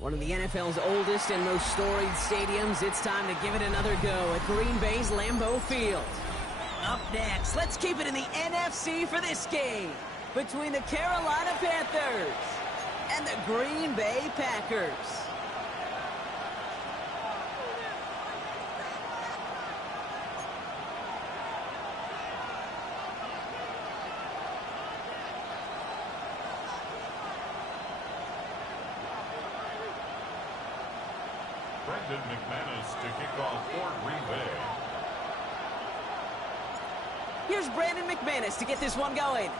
One of the NFL's oldest and most storied stadiums, it's time to give it another go at Green Bay's Lambeau Field. Up next, let's keep it in the NFC for this game between the Carolina Panthers and the Green Bay Packers. McManus to kick off for Green Bay. Here's Brandon McManus to get this one going.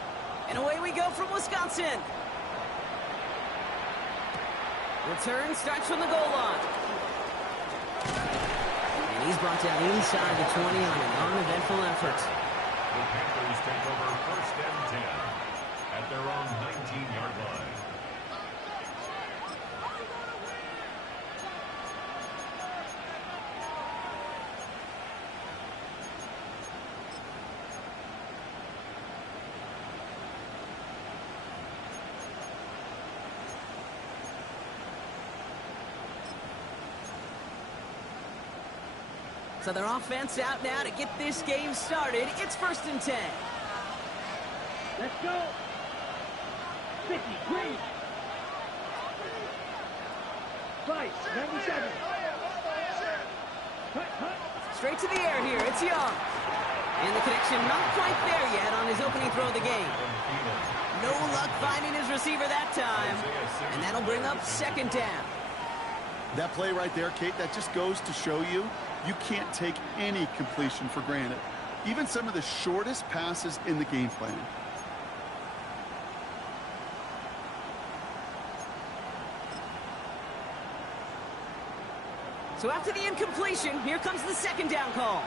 And away we go from Wisconsin. Return starts from the goal line. And he's brought down inside the 20 on an uneventful effort. The Panthers take over 1st and 10 at their own 19-yard line. So their offense out now to get this game started. It's 1st and 10. Let's go. 50, green. Right, 97. Cut. Straight to the air here. It's Young. And the connection not quite there yet on his opening throw of the game. No luck finding his receiver that time. And that'll bring up 2nd down. That play right there, Kate, that just goes to show you can't take any completion for granted. Even some of the shortest passes in the game plan. So after the incompletion, here comes the 2nd down call.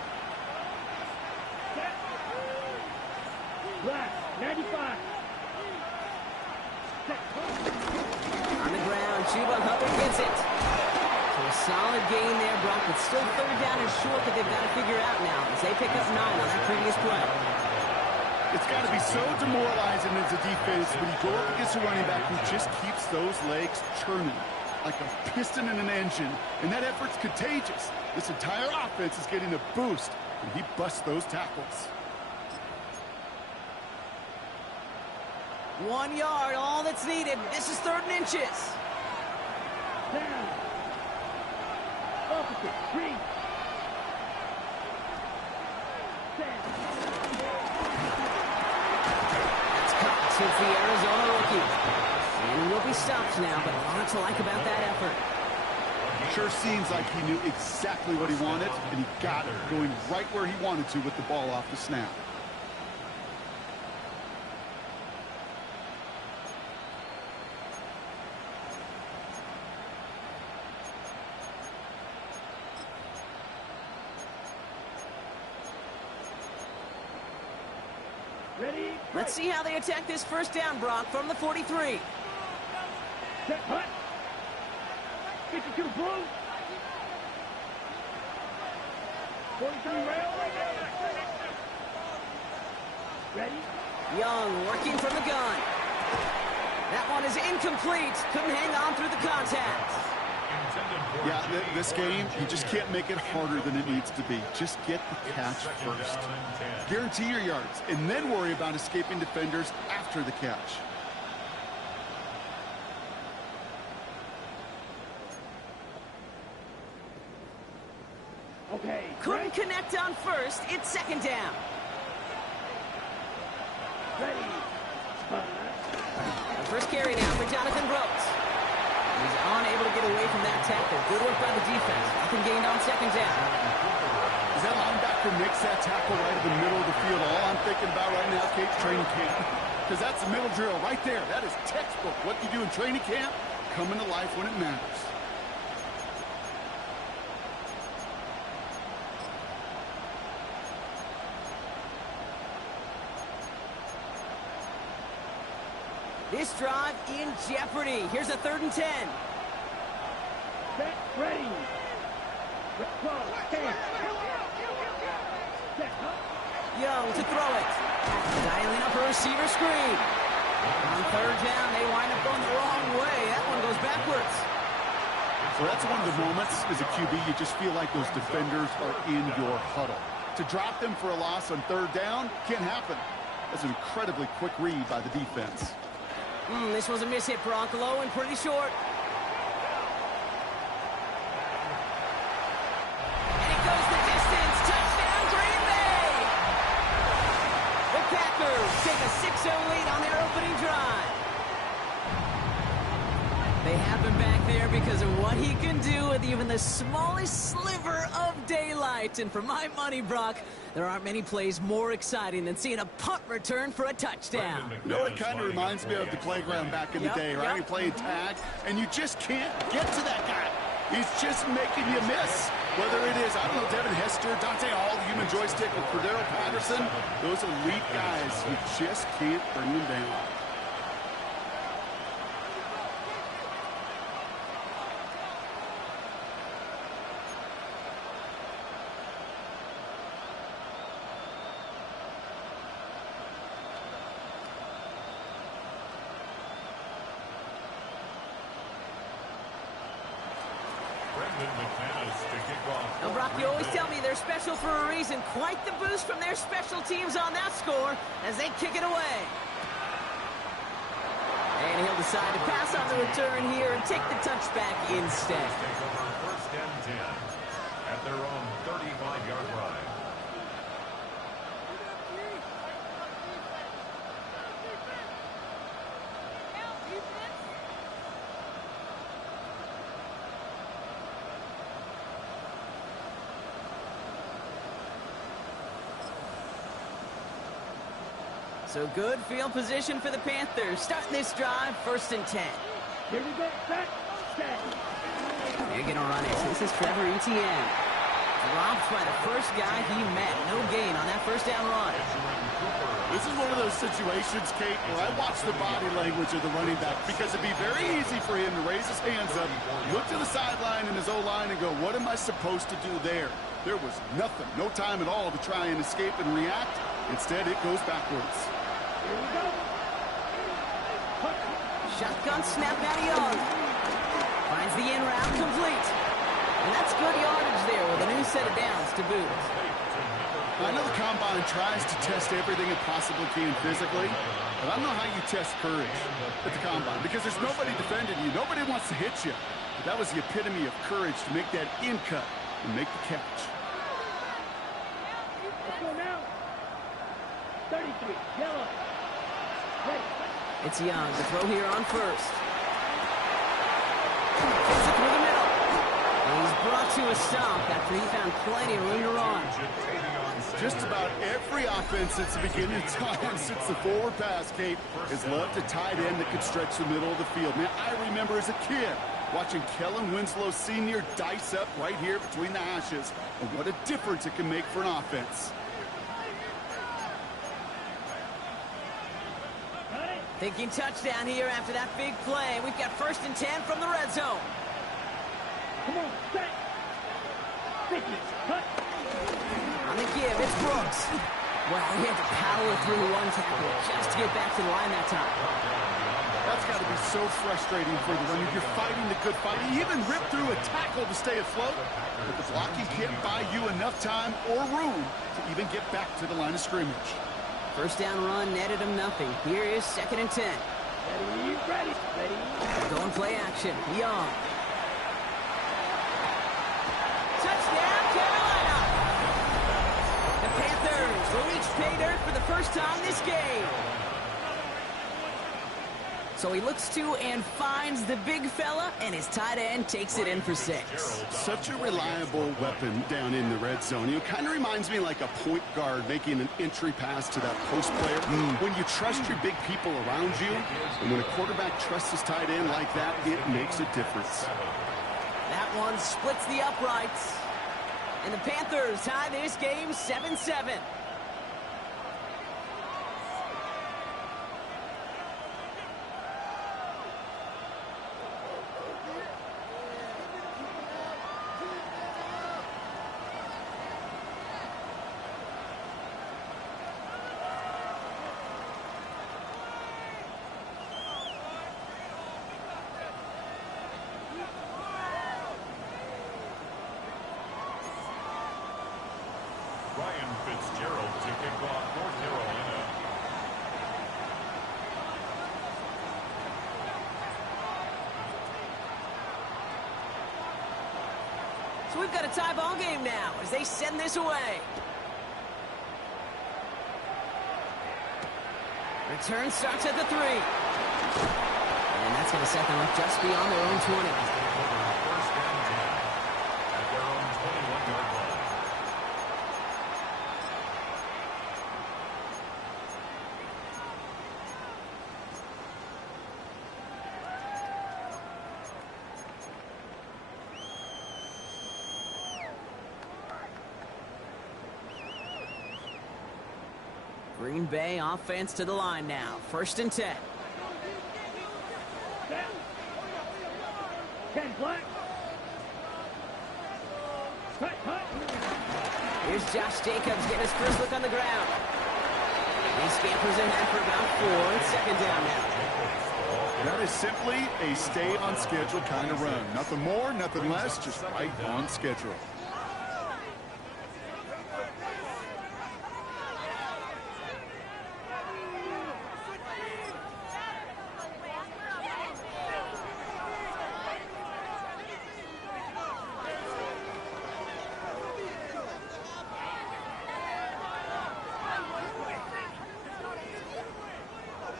Black, 95. On the ground, Chuba Hubbard gets it. So a solid gain there, Brock, but still 3rd down and short that they've got to figure out now as they pick up 9 on that previous play. It's got to be so demoralizing as a defense when you go up against a running back who just keeps those legs churning like a piston in an engine, and that effort's contagious. This entire offense is getting a boost, and he busts those tackles. 1 yard, all that's needed. This is 3rd and inches. Down. Opposite, green. That's Cox with the Arizona rookie. And he will be stopped now, but a lot to like about that effort. Sure seems like he knew exactly what he wanted, and he got it, going right where he wanted to with the ball off the snap. Ready? Let's see how they attack this 1st down, Brock, from the 43. Set, hut. 52, blue. 43, rail. Ready? Young working from the gun. That one is incomplete. Couldn't hang on through the contact. Yeah, this game, you just can't make it harder than it needs to be. Just get the catch first. Guarantee your yards, and then worry about escaping defenders after the catch. Okay. Couldn't connect on 1st. It's 2nd down. Ready. The first carry now for Jonathan Brooks. He's unable to get away from that tackle. Good work by the defense. Nothing gained on 2nd down. As that linebacker makes that tackle right in the middle of the field, all I'm thinking about right now is Kate's training camp. Because that's the middle drill right there. That is textbook. What you do in training camp, coming to life when it matters. This drive in jeopardy. Here's a 3rd and 10. Set, ready. Go, 10. Set, Young to throw it. Dialing up a receiver screen. On 3rd down, they wind up going the wrong way. That one goes backwards. Well, that's one of the moments as a QB you just feel like those defenders are in your huddle. To drop them for a loss on 3rd down can't happen. That's an incredibly quick read by the defense. This was a miss hit, Broncolo, and pretty short. And it goes the distance. Touchdown, Green Bay! The Packers take a 6-0 lead on their opening drive. They have him back there because of what he can do with even the smallest sliver of daylight. And for my money, Brock, there aren't many plays more exciting than seeing a punt return for a touchdown. You know, it kind of reminds me of the playground back in the day, right? You're playing tag, and you just can't get to that guy. He's just making you miss. Whether it is, I don't know, Devin Hester, Dante Hall, the human joystick, or Cordero Patterson, those elite guys, you just can't bring them down. Now, Brock, you always tell me they're special for a reason. Quite the boost from their special teams on that score as they kick it away. And he'll decide to pass on the return here and take the touchback instead. Take over 1st and 10 at their own 35-yard line. So good field position for the Panthers. Starting this drive, 1st and 10. Here we go. Set, set. They're going to run it. This is Trevor Etienne. Dropped by the first guy he met. No gain on that 1st down run. This is one of those situations, Kate, where I watch the body language of the running back because it'd be very easy for him to raise his hands up, look to the sideline in his O-line and go, what am I supposed to do there? There was nothing, no time at all to try and escape and react. Instead, it goes backwards. Here we go. Shotgun snap now Young. Finds the in route complete. And that's good yardage there with a new set of downs to boot. I know the Combine tries to test everything it possibly can physically, but I don't know how you test courage at the Combine because there's nobody defending you. Nobody wants to hit you. But that was the epitome of courage to make that in cut and make the catch. Let's go now. 33, yellow. Ready. It's Young to throw here on 1st. Gets it through the middle. And he's brought to a stop after he found plenty of room to run. Just about every offense since the beginning of time, since the forward pass, Kate, has loved a tight end that could stretch the middle of the field. Man, I remember as a kid watching Kellen Winslow Sr. dice up right here between the hashes. And what a difference it can make for an offense. Thinking touchdown here after that big play. We've got 1st and 10 from the red zone. Come on, set. 50, cut. On the give, it's Brooks. Well, he had to power through one tackle just to get back to the line that time. That's got to be so frustrating for the runner. You're fighting the good fight. He even ripped through a tackle to stay afloat, but the blocking can't buy you enough time or room to even get back to the line of scrimmage. 1st down run netted him nothing. Here is 2nd and 10. Ready, ready, ready. Going play action. Young. Touchdown, Carolina! The Panthers will reach pay dirt for the first time this game. So he looks to and finds the big fella, and his tight end takes it in for 6. Such a reliable weapon down in the red zone. It kind of reminds me like a point guard making an entry pass to that post player. When you trust your big people around you, and when a quarterback trusts his tight end like that, it makes a difference. That one splits the uprights. And the Panthers tie this game 7-7. Ryan Fitzgerald to kick off North Carolina. So we've got a tie ball game now as they send this away. Return starts at the 3. And that's going to set them up just beyond their own 20. First and 10 at their own 21-yard line. Green Bay offense to the line now. First and 10. 10 black. Cut, cut. Here's Josh Jacobs getting his first look on the ground. He scampers ahead for about 4. It's second down now. That is simply a stay on schedule kind of run. Nothing more, nothing less, just right on schedule.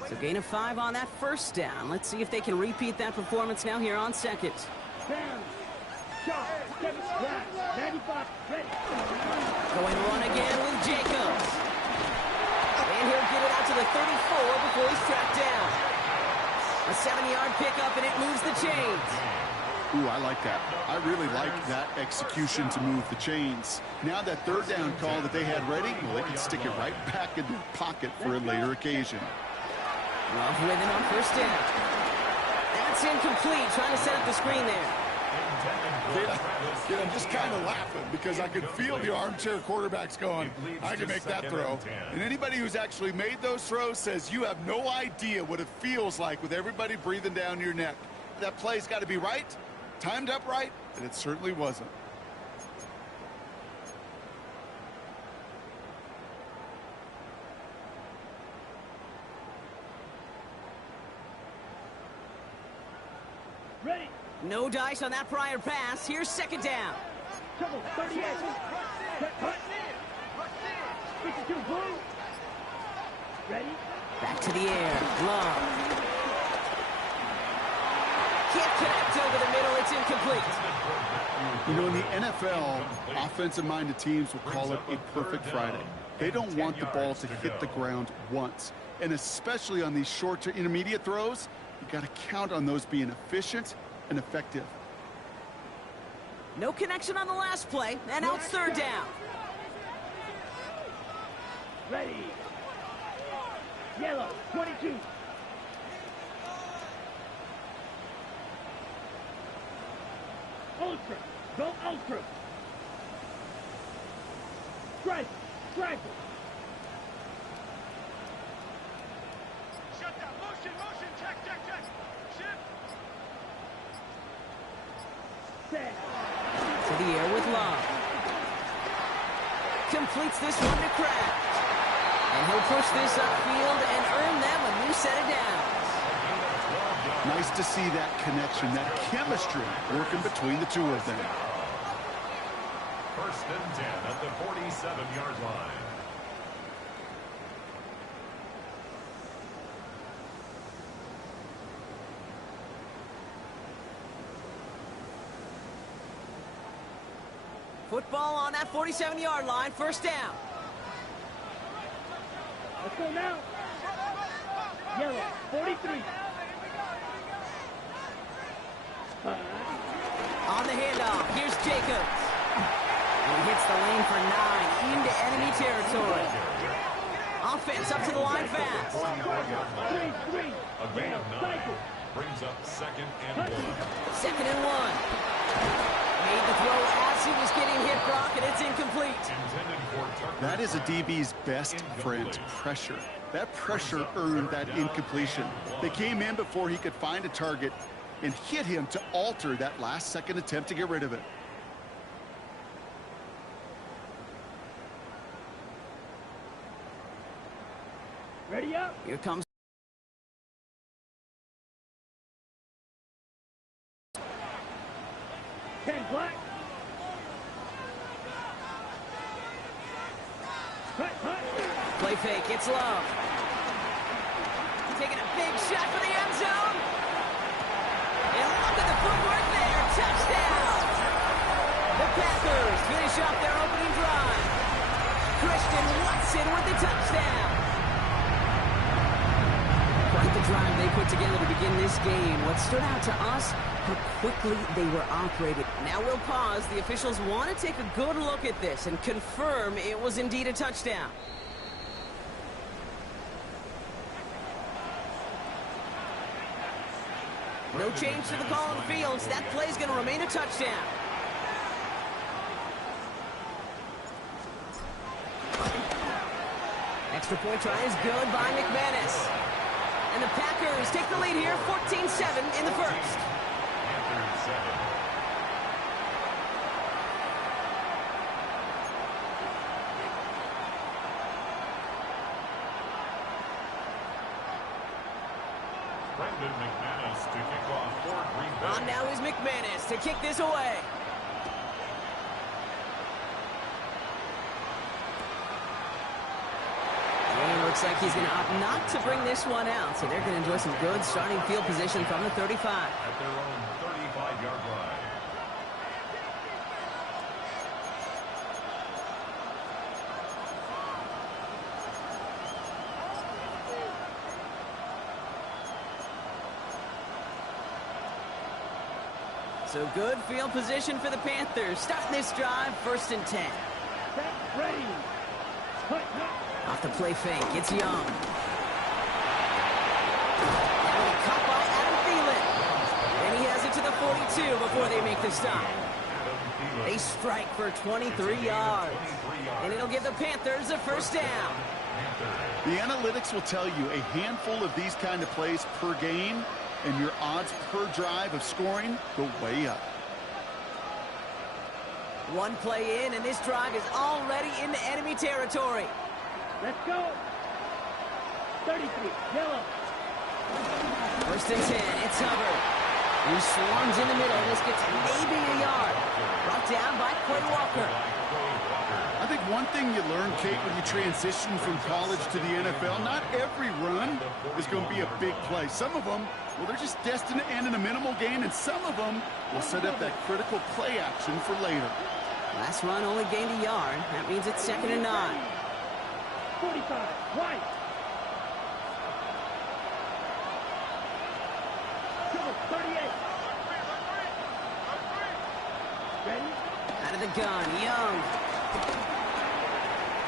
So gain of 5 on that first down. Let's see if they can repeat that performance now here on second. Down. Shot. 7 black. 95. Ready. Going run again with Jacobs. And he'll get it out to the 34 before he's tracked down. A 7-yard pickup, and it moves the chains. Ooh, I like that. I really like that execution to move the chains. Now that third down call that they had ready, well, they can stick it right back in their pocket for a later occasion. Love with it on first down. That's incomplete, trying to set up the screen there. I'm just kind of laughing because I could feel the armchair quarterbacks going, I can make that throw. And anybody who's actually made those throws says you have no idea what it feels like with everybody breathing down your neck. That play's got to be right, timed up right, and it certainly wasn't. Ready. No dice on that prior pass. Here's second down. Trouble. 38. Cut, cut. 52. Blue. Ready. Back to the air. Love. Can't connect over the middle. It's incomplete. You know, in the NFL, offensive-minded teams will call it a perfect Friday. They don't want the ball to hit the ground once. And especially on these short to intermediate throws, you got to count on those being efficient and effective. No connection on the last play, and now it's third down. Ready. Yellow. 22. Ultra. Go ultra. Stripe. Stripe. Shut down. Motion. Check. Shift. Set. To the air with Love. Completes this one to Kraft. And he'll push this upfield and earn them a new set of downs. Nice to see that connection, that chemistry working between the two of them. First and 10 at the 47-yard line. Football on that 47-yard line. First down. Let's go now. Yellow. 43. On the handoff, here's Jacobs. And he hits the lane for 9 into enemy territory. Offense up to the line fast. 3. A gain of 9 brings up second and 1. Second and 1. Made the throw as he was getting hit, Brock, and it's incomplete. That is a DB's best friend, pressure. That pressure earned that incompletion. They came in before he could find a target and hit him to alter that last-second attempt to get rid of it. Ready up. Here comes 10 black. Cut, cut. play fake. It's Love. Taking a big shot for the end zone. And look at the footwork there. Touchdown. The Panthers finish off their opening drive. Christian Watson with the touchdown. Quite the drive they put together to begin this game. What stood out to us, how quickly they were operated. Now we'll pause. The officials want to take a good look at this and confirm it was indeed a touchdown. No change to the call on fields. That play's going to remain a touchdown. Extra point try is good by McManus. And the Packers take the lead here, 14-7 in the first. Panthers 7. Brendan McManus to kick off for Green Bay. On now is McManus to kick this away. And it looks like he's going to opt not to bring this one out, so they're going to enjoy some good starting field position from the 35. At their own 35-yard line. So good field position for the Panthers. Starting this drive, 1st and 10. Set, ready. Cut, cut. Off the play fake, it's Young. Now caught by Adam Thielen. And he has it to the 42 before they make the stop. They strike for 23 yards. And it'll give the Panthers a first down. The analytics will tell you a handful of these kind of plays per game, and your odds per drive of scoring go way up. One play in, and this drive is already into enemy territory. Let's go. 33, yellow. 1st and 10, it's Hubbard. He swarms in the middle. This gets maybe a yard. Brought down by Quay Walker. I think one thing you learn, Kate, when you transition from college to the NFL, not every run is going to be a big play. Some of them, well, they're just destined to end in a minimal gain, and some of them will set up that critical play action for later. Last run only gained a yard. That means it's 2nd and 9. 45, white. Go, 38. Ready? Out of the gun, Young.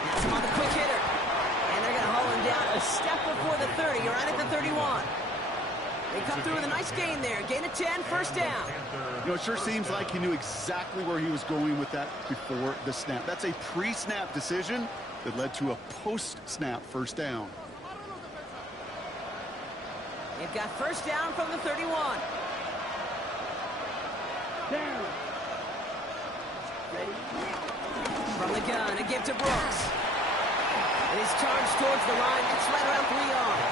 That's him on the quick hitter. And they're going to haul him down a step before the 30, or right at the 31. They come through with a nice gain there. Gain of 10, first down. You know, it sure seems like he knew exactly where he was going with that before the snap. That's a pre-snap decision that led to a post-snap first down. They've got first down from the 31. Down. Ready? From the gun, a give to Brooks. It is charged towards the line. It's right around 3 yards.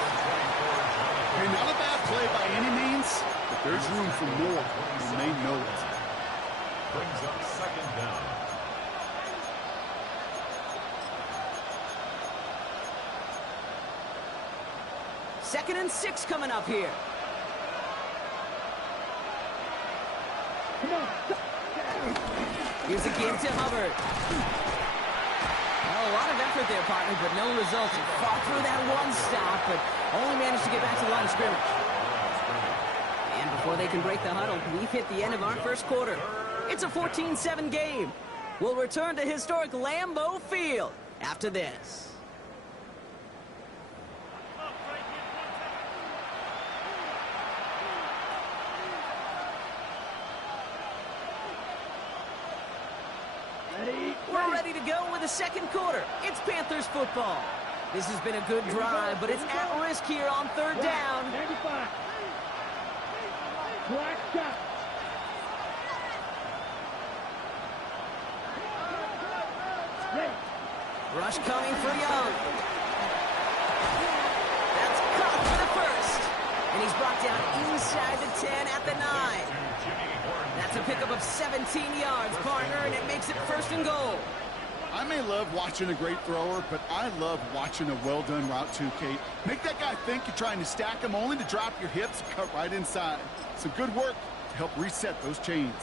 Hey, not a bad play by any means, but there's room for more, and they know it. Brings up 2nd down. Second and 6 coming up here. Come on. Here's a give to Hubbard. Well, a lot of effort there, partner, but no results. He fought through that one stop, but only managed to get back to the line of scrimmage. And before they can break the huddle, we've hit the end of our first quarter. It's a 14-7 game. We'll return to historic Lambeau Field after this. Ready? We're ready to go with the second quarter. It's Panthers football. This has been a good drive, but it's at risk here on 3rd down. 95. Black shot. Ready. Rush coming for Young. And he's brought down inside the 10 at the 9. That's a pickup of 17 yards, partner, and it makes it 1st and goal. I may love watching a great thrower, but I love watching a well-done route too, Kate. Make that guy think you're trying to stack him only to drop your hips and cut right inside. Some good work to help reset those chains.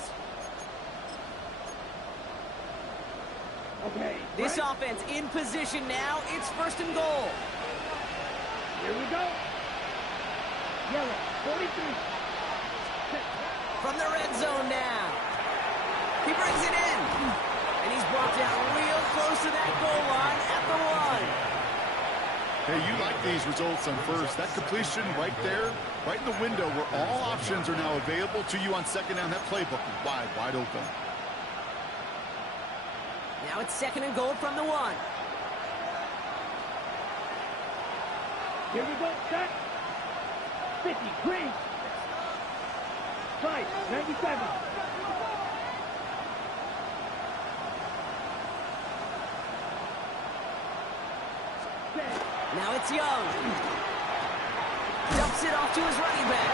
Okay. This right. offense in position now. It's 1st and goal. Here we go. Yellow, 43. From the red zone now. He brings it in. And he's brought down real close to that goal line at the 1. Hey, you like these results on first. That completion right there, right in the window where all options are now available to you on 2nd down. That playbook is wide, wide open. Now it's 2nd and goal from the 1. Here we go, set. 50, green. Right, 97. Now it's Young. Dumps it off to his running back.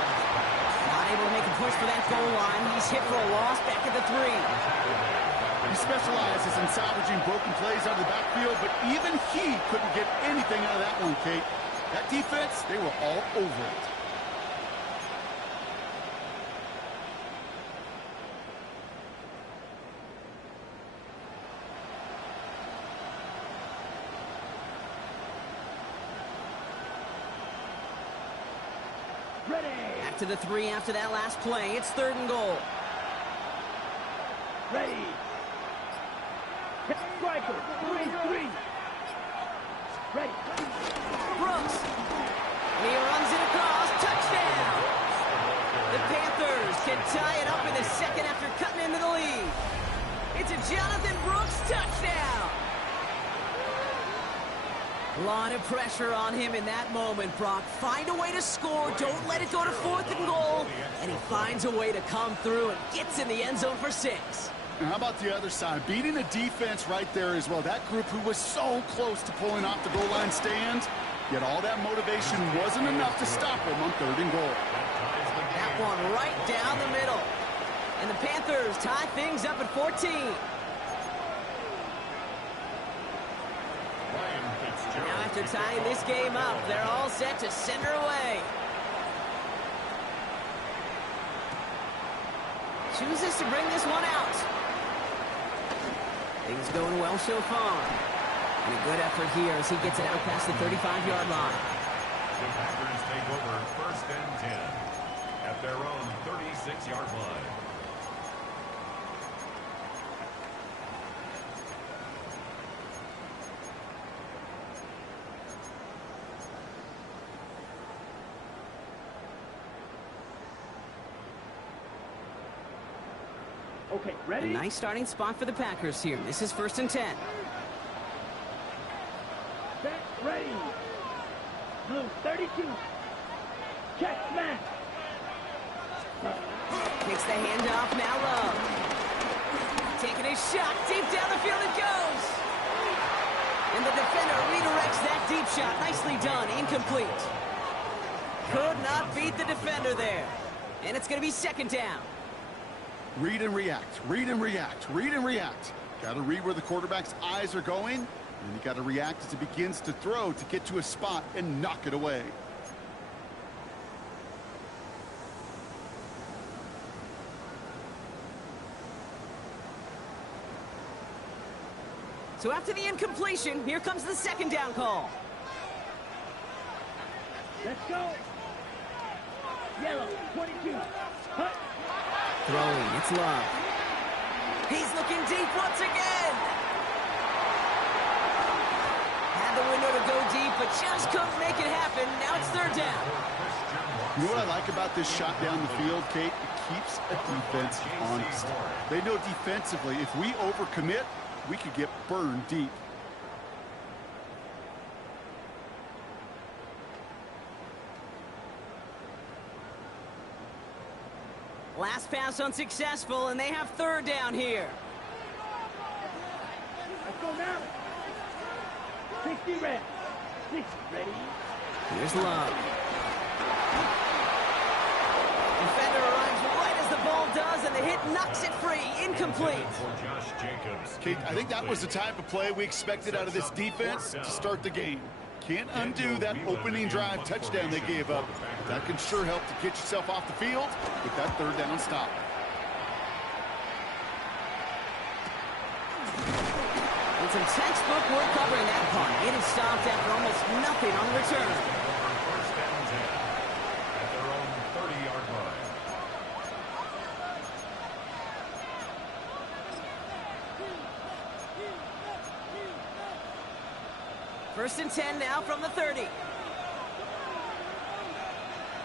Not able to make a push for that goal line. He's hit for a loss back at the 3. He specializes in salvaging broken plays out of the backfield, but even he couldn't get anything out of that one, Kate. That defense, they were all over it. Ready. Back to the 3 after that last play. It's 3rd and goal. Ready. Striker, 3-3. Ready. Brooks. And he runs it across. Touchdown. The Panthers can tie it up in the 2nd after cutting into the lead. It's a Jonathan Brooks touchdown. A lot of pressure on him in that moment, Brock. Find a way to score. Don't let it go to 4th and goal. And he finds a way to come through and gets in the end zone for 6. And how about the other side? Beating the defense right there as well. That group who was so close to pulling off the goal line stand, yet all that motivation wasn't enough to stop him on 3rd and goal. That one right down the middle. And the Panthers tie things up at 14. Now after tying this game up, they're all set to send her away. Chooses to bring this one out. Things going well so far. And a good effort here as he gets it out past the 35-yard line. The Packers take over 1st and 10 at their own 36-yard line. Okay, A ready. nice starting spot for the Packers here. This is 1st and 10. Set, ready. Blue, 32. Check, smash. Takes the handoff, now Love. Taking a shot, deep down the field it goes. And the defender redirects that deep shot. Nicely done, incomplete. Could not beat the defender there. And it's going to be 2nd down. Read and react, read and react, read and react. Got to read where the quarterback's eyes are going, and you got to react as he begins to throw to get to a spot and knock it away. So after the incompletion, here comes the 2nd down call. Let's go. Yellow, 22. Hut. Throwing, it's Love. He's looking deep once again. Had the window to go deep, but just couldn't make it happen. Now it's 3rd down. You know what I like about this shot down the field, Kate? It keeps a defense honest. They know defensively, if we overcommit, we could get burned deep. Last pass unsuccessful, and they have 3rd down here. Let's go now. 60 red. 60 ready. Here's Love. Defender arrives right as the ball does, and the hit knocks it free. Incomplete. For Josh Jacobs. Kate, I think that was the type of play we expected out of this defense to start the game. Can't undo that opening drive touchdown they gave up. That can sure help to get yourself off the field with that third down stop. It's some textbook work covering that punt. It is stopped after almost nothing on the return. First down 10 at their own 30-yard line. First and 10 now from the 30.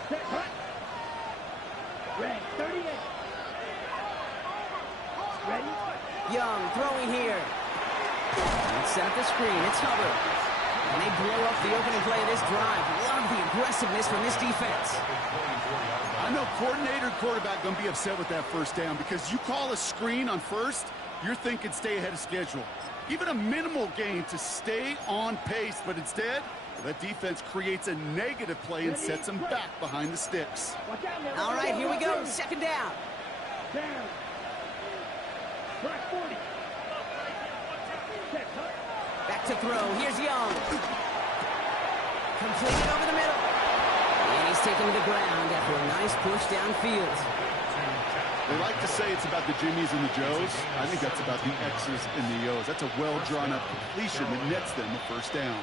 Set, hut. Red, 38. Ready? Young throwing here. Let's set up the screen. It's Hubbard. And they blow up the opening play of this drive. Love the aggressiveness from this defense. I know coordinator and quarterback going to be upset with that first down because you call a screen on first, you're thinking stay ahead of schedule. Even a minimal gain to stay on pace, but instead, that defense creates a negative play and sets them back behind the sticks. All right, here we go. Second down. Down. Black 40. Set, hut. Back to throw. Here's Young. Completed over the middle. And he's taken to the ground after a nice push downfield. They like to say it's about the Jimmies and the Joes. I think that's about the X's and the O's. That's a well-drawn-up completion that nets them a first down.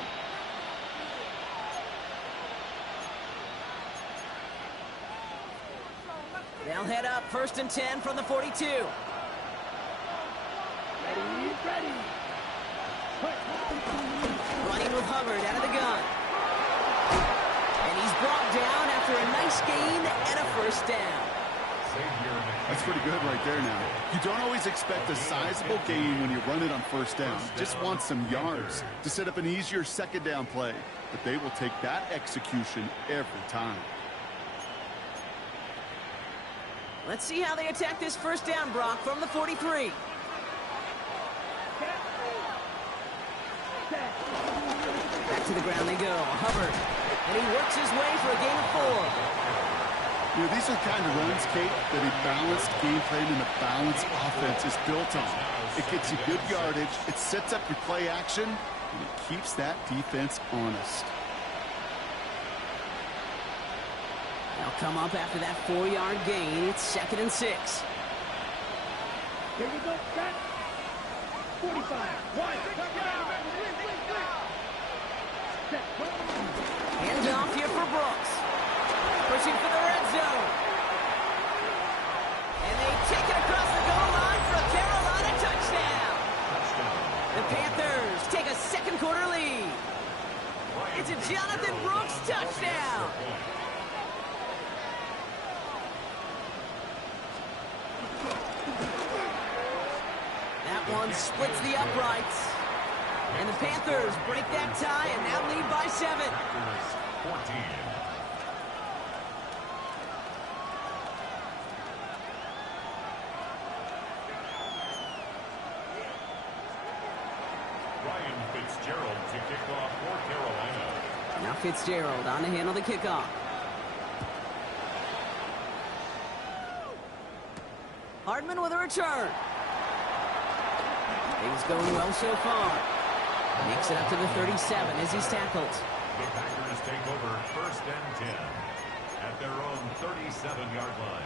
They'll head up first and 10 from the 42. Ready, ready. Running with Hubbard out of the gun. And he's brought down after a nice gain and a first down. That's pretty good right there now. You don't always expect a sizable gain when you run it on first down. Just want some yards to set up an easier second down play. But they will take that execution every time. Let's see how they attack this first down, Brock, from the 43. Back to the ground they go. Hubbard. And he works his way for a gain of 4. You know, these are the kind of runs, Kate, that a balanced game plan and a balanced offense is built on. It gets you good yardage, it sets up your play action, and it keeps that defense honest. They'll come up after that 4-yard gain. It's second and 6. Here we go, Scott. 45. One. Set, hut. Hands off here for Brooks. Pushing for the red zone. And they take it across the goal line for a Carolina touchdown. The Panthers take a second quarter lead. It's a Jonathan Brooks touchdown. That one splits the uprights. And the Panthers break that tie and now lead by 7. 14. Fitzgerald to kick off for Carolina. Now Fitzgerald on to handle the kickoff. Hardman with a return. Things going well so far. Makes it up to the 37 as he's tackled. The Packers take over first and 10 at their own 37-yard line.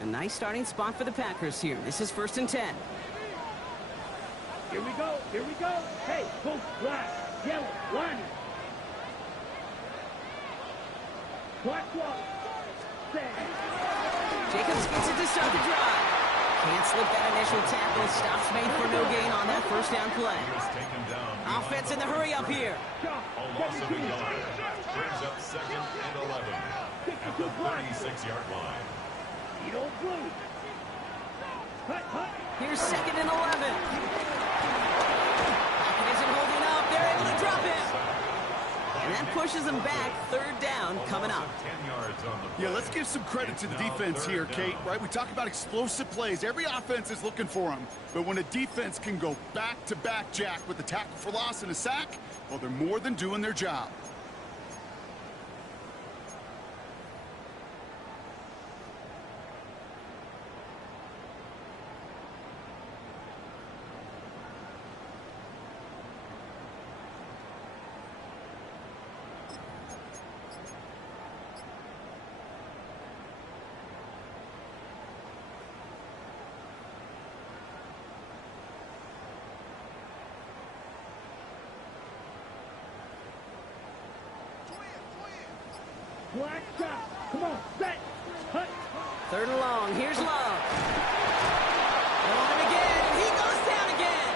A nice starting spot for the Packers here. This is first and 10. Here we go, here we go. Hey, boom, black, yellow, lining. Black wall. Set. Jacobs gets it to start the drive. Can't slip that initial tackle. Stops made for no gain on that first down play. Offense in the hurry up here. A loss of a yard. Brings up second and 11 at the 36-yard line. Blue. Hut, hut. Here's second and 11. Pocket isn't holding up. They're able to drop him. And that pushes them back. Third down coming up. 10 yards on the Yeah, let's give some credit to the defense here, Kate, right? We talk about explosive plays. Every offense is looking for them. But when a defense can go back-to-back, Jack, with a tackle for loss and a sack, well, they're more than doing their job. Black shot. Come on, set. Hut. Third and long. Here's Love. They'll run him again. He goes down again.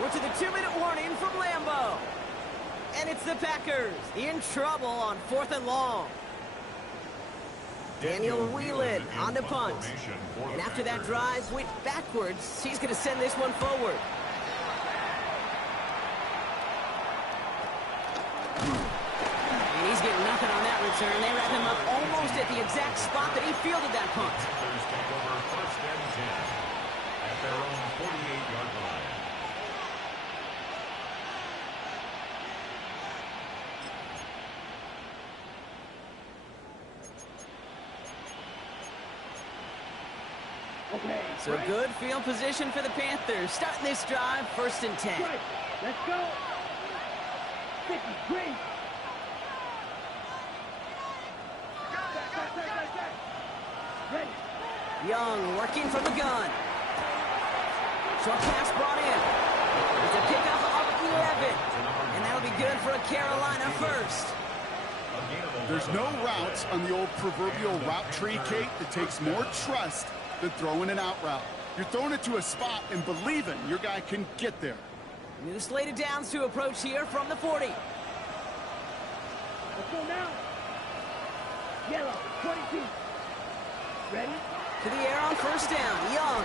We're to the 2-minute warning from Lambeau. And it's the Packers in trouble on 4th and long. Daniel Whelan on the punt. And after that drive went backwards, he's going to send this one forward. And he's getting nothing on that return. They wrap him up almost at the exact spot that he fielded that punt. Panthers take over 1st and 10 at their own 48-yard line. Okay. So good field position for the Panthers. Starting this drive, 1st and 10. Right. Let's go. 53. Ready. Young working from the gun. Short pass brought in. It's a pickup of 11. And that'll be good for a Carolina first. There's no routes on the old proverbial route tree, Kate, that takes more trust than throwing an out route. You're throwing it to a spot and believing your guy can get there. New slate of downs to approach here from the 40. Let's go now. Yellow. 22. Ready. To the air on 1st down. Young.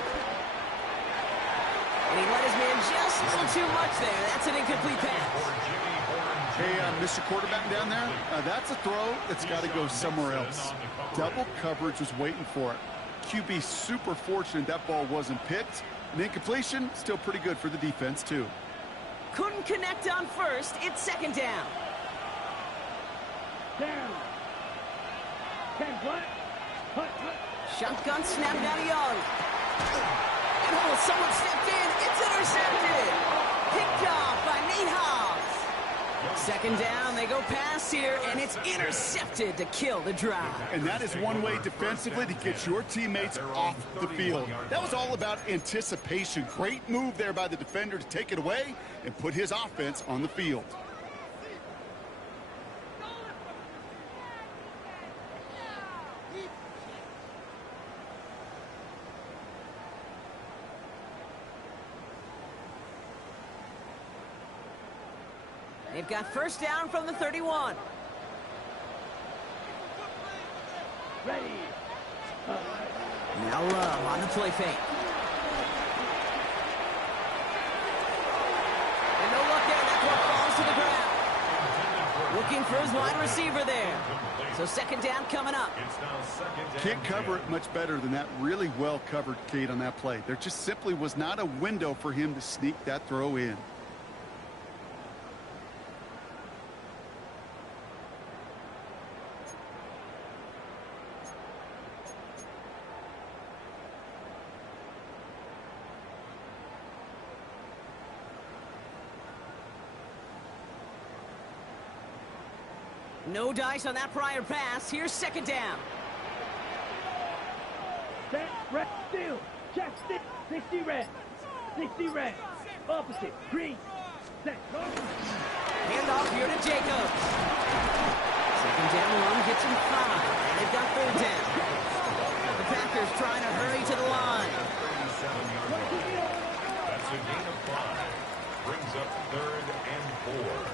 And he let his man just a little too much there. That's an incomplete pass. Hey, Mr. Quarterback down there, that's a throw that's got to go somewhere else. Double coverage was waiting for it. QB super fortunate that ball wasn't picked. An incompletion, still pretty good for the defense, too. Couldn't connect on 1st. It's 2nd down. Down. 10 black. Hut, hut. Shotgun snap down to Young. And oh, someone stepped in. It's intercepted. Picked off by Nate Hobbs. 2nd down. They go pass here, and it's intercepted to kill the drive. And that is one way defensively to get your teammates off the field. That was all about anticipation. Great move there by the defender to take it away and put his offense on the field. They've got 1st down from the 31. Ready. Now Love on the play fake. And no luck there. That ball falls to the ground. Looking for his wide receiver there. So 2nd down coming up. Can't cover it much better than that really well covered, Kate, on that play. There just simply was not a window for him to sneak that throw in. No dice on that prior pass. Here's 2nd down. Set, red, steal. Check, stick. 60 red. 60 red. Opposite. Green. Set, go. Hand off here to Jacobs. 2nd down, one gets him 5. And they've got 3rd down. The Packers trying to hurry to the line. That's a gain of 5. Brings up 3rd and 4.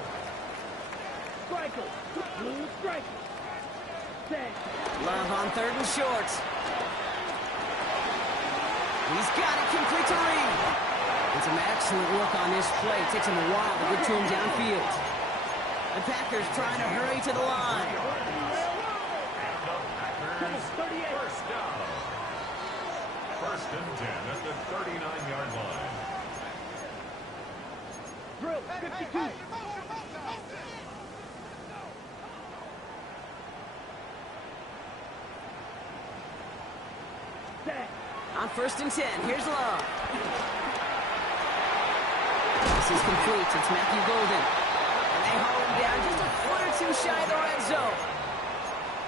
Striker. Blue striker. Set. Love on 3rd and short. He's got it complete to Reed. And some excellent work on this play. It takes him a while to get to him downfield. The Packers trying to hurry to the line. And the Packers, first down. First and 10 at the 39-yard line. Drill, 52. Set. On first and 10, here's Love. This is complete. It's Matthew Golden. And they haul him down just a foot or two shy of the red zone.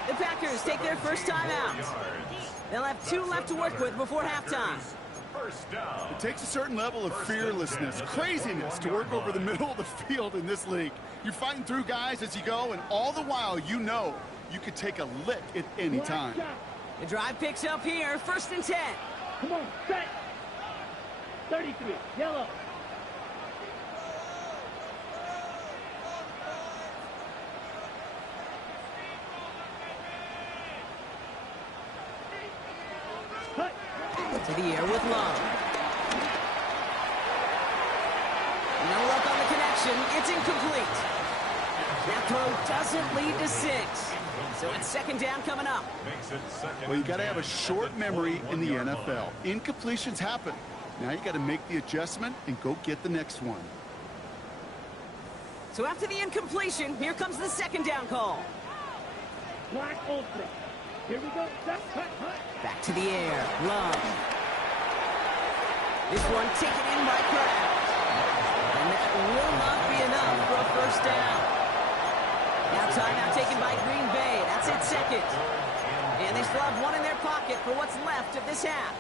The Packers take their first time out. They'll have 2 left to work with before halftime. First down. It takes a certain level of fearlessness, craziness to work over the middle of the field in this league. You're fighting through guys as you go, and all the while you know you could take a lick at any time. The drive picks up here, first and 10. Come on, set. 33, yellow. Cut. To the air with Love. No luck on the connection. It's incomplete. That throw doesn't lead to 6. So it's second down coming up. Makes it second. Well, you got to have a short memory in the NFL. Incompletions happen. Now you got to make the adjustment and go get the next one. So after the incompletion, here comes the second down call. Black ultra. Here we go. Set, cut, cut. Back to the air. Love. This one taken in by Kraft. And that will not be enough for a first down. Now timeout taken by Green Bay. That's it, second. And they still have one in their pocket for what's left of this half.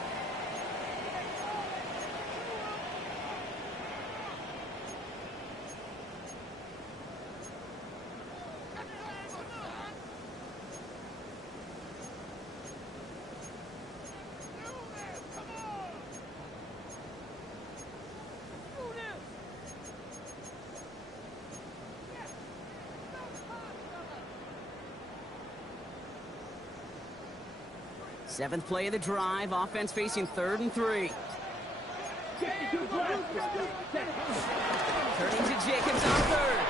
Seventh play of the drive. Offense facing 3rd and 3. 52 black. Set. Turning to Jacobs on 3rd.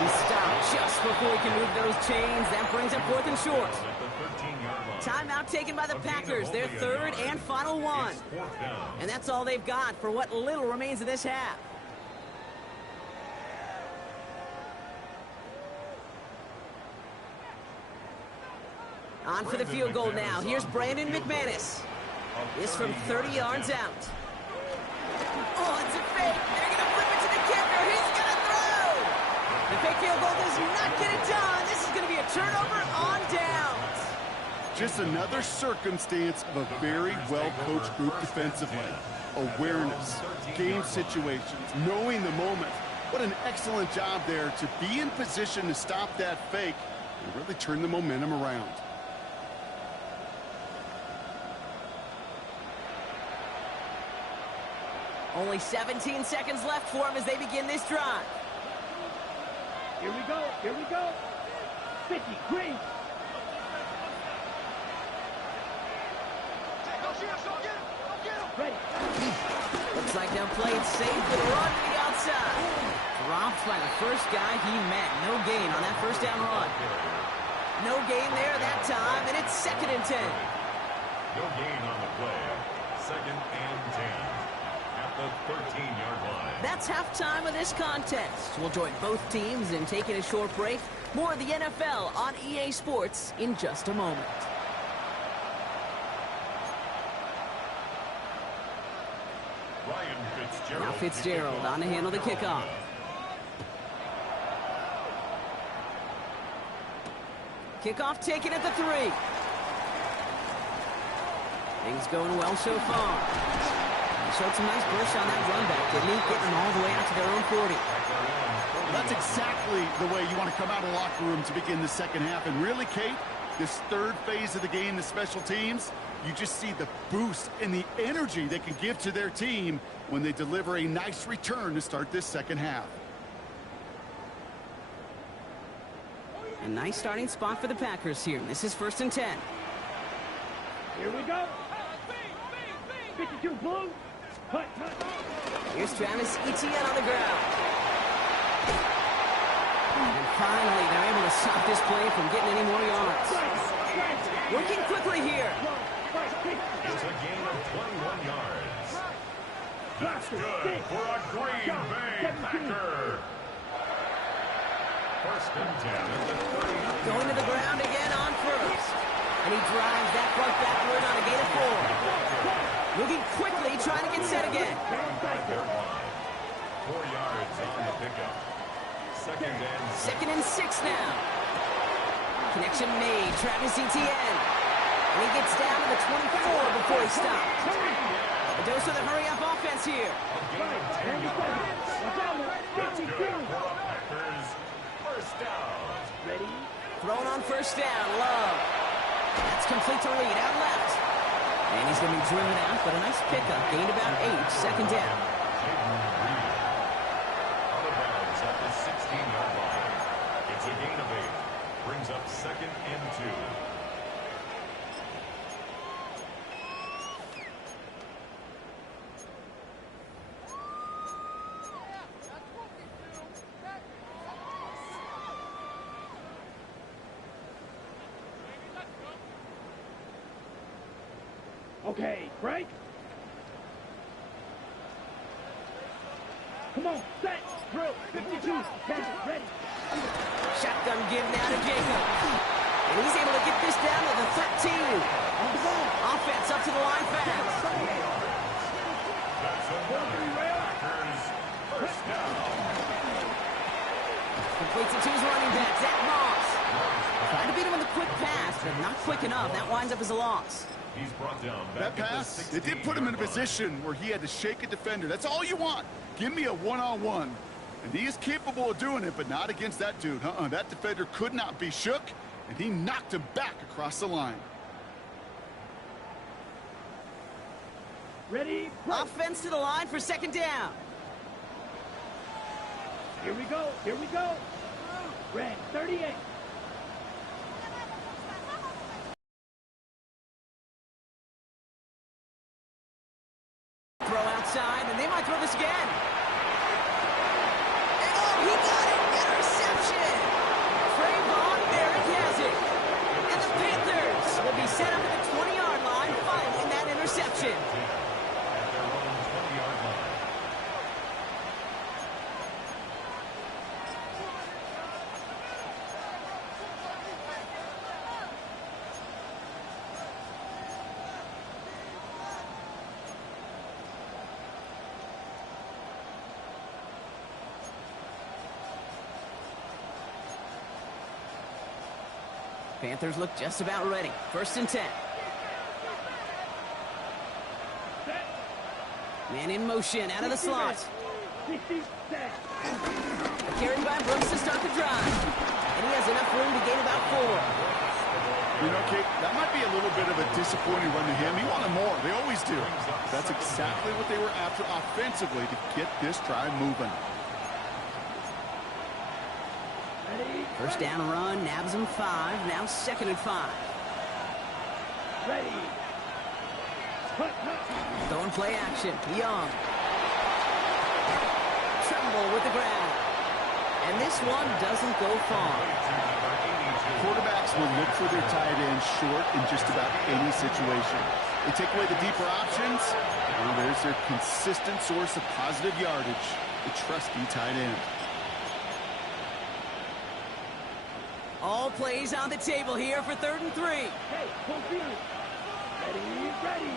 He stopped just before he can move those chains. That brings up 4th and short. At the 13-yard line. Timeout taken by the Packers. Their 3rd and final one. It's fourth down. And that's all they've got for what little remains of this half. On for the field goal now. Here's Brandon McManus. This from 30 yards out. Oh, it's a fake. They're going to flip it to the kicker. He's going to throw. The fake field goal does not get it done. This is going to be a turnover on downs. Just another circumstance of a very well-coached group defensively. Awareness, game situations, knowing the moment. What an excellent job there to be in position to stop that fake and really turn the momentum around. Only 17 seconds left for him as they begin this drive. Here we go. Here we go. 50, green. Ready. Looks like they'll play it safe with a run to the outside. Dropped by the first guy he met. No gain on that first down run. No gain there that time, and it's 2nd and 10. No gain on the play. 2nd and 10. At the 13-yard line. That's halftime of this contest. We'll join both teams in taking a short break. More of the NFL on EA Sports in just a moment. Now Fitzgerald on to handle the kickoff. Kickoff taken at the 3. Things going well so far. He showed some nice burst on that run back, didn't he? Getting them all the way out to their own 40. That's exactly the way you want to come out of the locker room to begin the second half. And really, Kate, this 3rd phase of the game, the special teams, you just see the boost and the energy they can give to their team when they deliver a nice return to start this second half. A nice starting spot for the Packers here. This is 1st and 10. Here we go. 52 blue. Cut, cut. Here's Travis Etienne on the ground. And finally, they're able to stop this play from getting any more yards. Working quickly here. It's a gain of 21 yards. That's good for a Green Bay Packer. First and 10 at the 30. Going to the ground again on first. And he drives that front backward on a gain of 4. Moving quickly, trying to get set again. 4 yards on the pickup. Second and 6 now. Connection made. Travis Etienne. And he gets down to the 24 before he stops. A dose of the hurry-up offense here. First down. Ready? Thrown on first down. Love. That's complete to Reed. Out left. And he's going to be driven out, but a nice pickup. Gained about 8. Second down. On the bounds at the 16-yard line. It's a gain of 8. Brings up second and 2. Okay, break. Come on, set, drill, 52, catch it, ready. Shotgun give now to Jacob. And he's able to get this down to the 13. On the ball. Offense up to the line fast. That's another Packers first down. Completes it to his running back, Zach Moss. Tried to beat him with a quick pass, but not quick enough. That winds up as a loss. He's brought down That pass, it did put him in a position where he had to shake a defender. That's all you want. Give me a one-on-one. And he is capable of doing it, but not against that dude. That defender could not be shook, and he knocked him back across the line. Ready, break. Offense to the line for second down. Here we go, here we go. Red, 38. Throw outside, and they might throw this again. And oh, he got it! Interception! Trayvon Merrick has it. And the Panthers will be set up at the 20-yard line following that interception. At their own 20-yard line. Panthers look just about ready. First and 10. Man in motion, out of the slot. 60, set. A carry by Brooks to start the drive. And he has enough room to gain about 4. You know, Kate, that might be a little bit of a disappointing run to him. He wanted more. They always do. That's exactly what they were after offensively to get this drive moving. Ready, First down run, nabs him 5. Now second and 5. ready. Cut, cut. Throwing play action. Young. Tremble with the ground. And this one doesn't go far. Quarterbacks will look for their tight end short in just about any situation. They take away the deeper options, and there's their consistent source of positive yardage, the trusty tight end. All plays on the table here for 3rd and 3. Hey, confused. Ready, ready.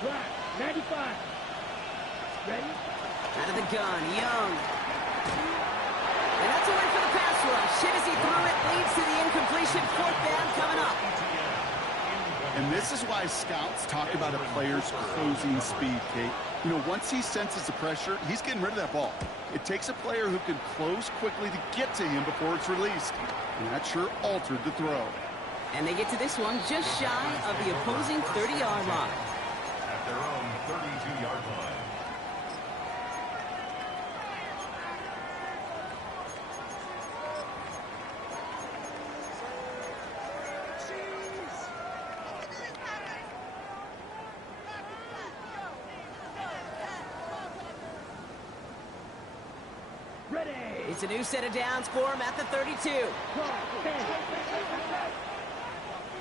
Black, 95. Ready? Out of the gun, Young. And that's a win for the pass rush. Hit as he threw it, leads to the incompletion. 4th down coming up. And this is why scouts talk about a player's closing speed, Kate. You know, once he senses the pressure, he's getting rid of that ball. It takes a player who can close quickly to get to him before it's released. And that sure altered the throw. And they get to this one just shy of the opposing 30-yard line. At their own 32-yard line. Ready. It's a new set of downs for him at the 32. 12, 10.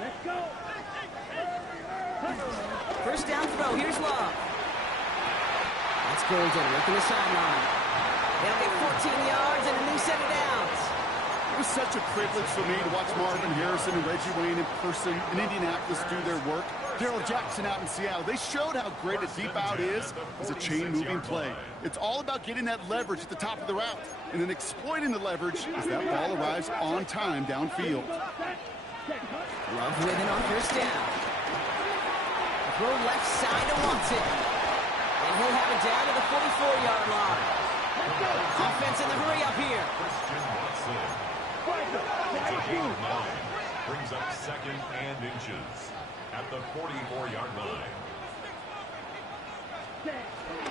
Let's go. First down throw. Here's Love. That's Golden working the sideline. They'll get 14 yards and a new set of downs. It was such a privilege for me to watch Marvin Harrison and Reggie Wayne in person in Indianapolis do their work. Darrell Jackson out in Seattle. They showed how great a deep out is as a chain-moving play. It's all about getting that leverage at the top of the route and then exploiting the leverage as that ball arrives on time downfield. Love with it on first down. Throw left side to Watson. And he'll have it down to the 44-yard line. Offense in the hurry up here. Brings up second and inches at the 44-yard line.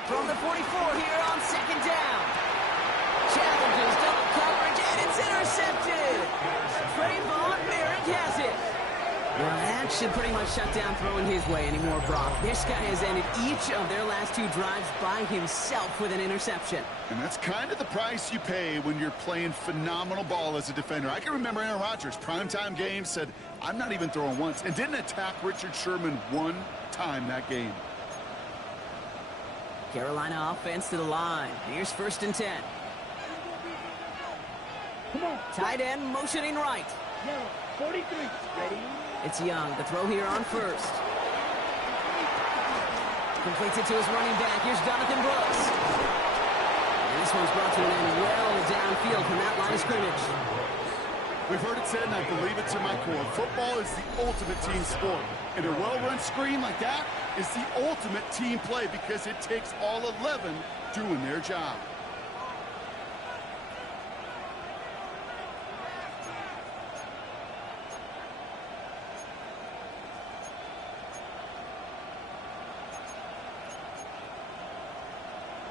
From the 44 here on second down. Challenges double coverage, and it's intercepted. Trayvon Merrick has it. Well, that should pretty much shut down throwing his way anymore, Brock. This guy has ended each of their last two drives by himself with an interception. And that's kind of the price you pay when you're playing phenomenal ball as a defender. I can remember Aaron Rodgers, primetime game, said, I'm not even throwing once, and didn't attack Richard Sherman one time that game. Carolina offense to the line. Here's first and 10. Come on. Tight end motioning right. Now, 43. Ready. It's Young. The throw here on first. Completes it to his running back. Here's Jonathan Brooks. And this one's brought to an end well downfield from that line of scrimmage. We've heard it said, and I believe it to my core, football is the ultimate team sport. And a well-run screen like that is the ultimate team play because it takes all 11 doing their job.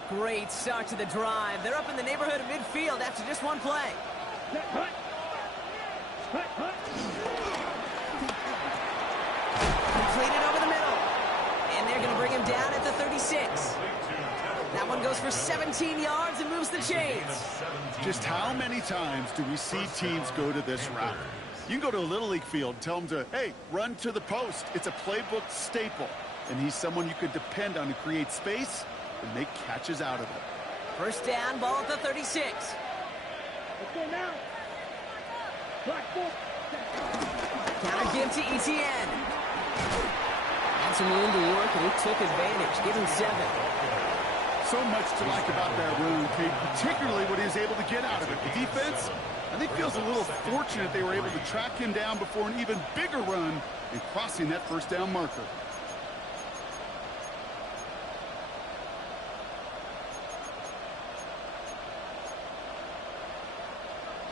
Great start to the drive. They're up in the neighborhood of midfield after just one play. Hut. Completed over the middle. And they're going to bring him down at the 36. That one goes for 17 yards and moves the chains. Just how many times do we see teams go to this route? You can go to a Little League field and tell them to, hey, run to the post. It's a playbook staple. And he's someone you could depend on to create space and make catches out of it. First down, ball at the 36. Let's go now. Black foot. Counter give to ETN. Had some room to work, and he took advantage. Give him 7. So much to like about that run, Kate, particularly what he was able to get out of it. The defense, I think, feels a little fortunate they were able to track him down before an even bigger run and crossing that first down marker.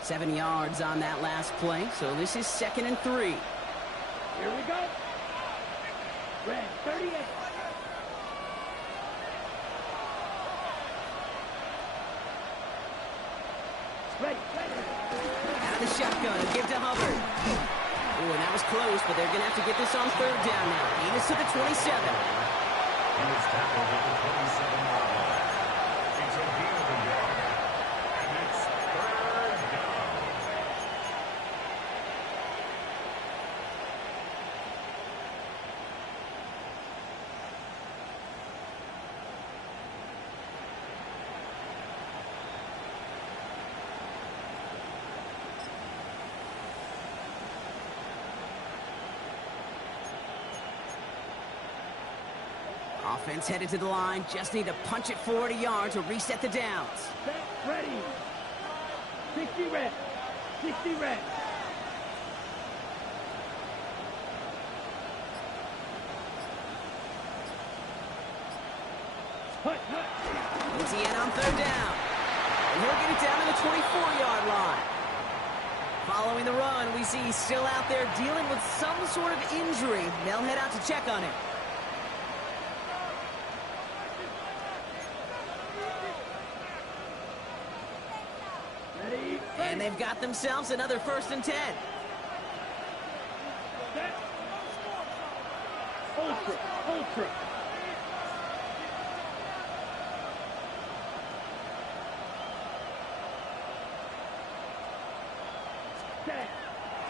Seven yards on that last play, so this is 2nd and 3. Here we go. Red 38. Ready. Out of the shotgun, give to Hubbard. Oh, and that was close, but they're going to have to get this on third down now. Gain is to the 27. He was tackled at the 27-yard line. It's a gain of a yard. And it's third down. Offense headed to the line. Just need to punch it 40 yards to reset the downs. Set. Ready. 60 red. 60 red. Hut. ETN on third down. And he'll get it down to the 24-yard line. Following the run, we see he's still out there dealing with some sort of injury. They'll head out to check on him. Ready. And they've got themselves another 1st and 10. Set. Ultra.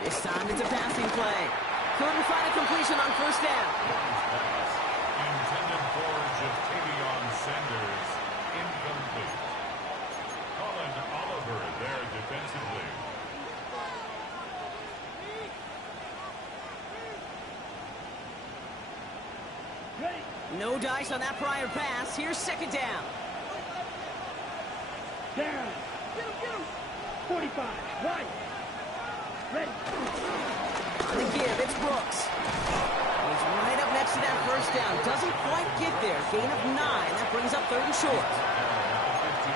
This time it's a passing play. Couldn't find a completion on first down. Pass intended for Jatavion Sanders. Incomplete. Colin Oliver there defensively. Ready. No dice on that prior pass. Here's second down. Down. 45. Right. Ready. On the give, it's Brooks. He's right up next to that first down. Doesn't quite get there. Gain of 9. That brings up third and short.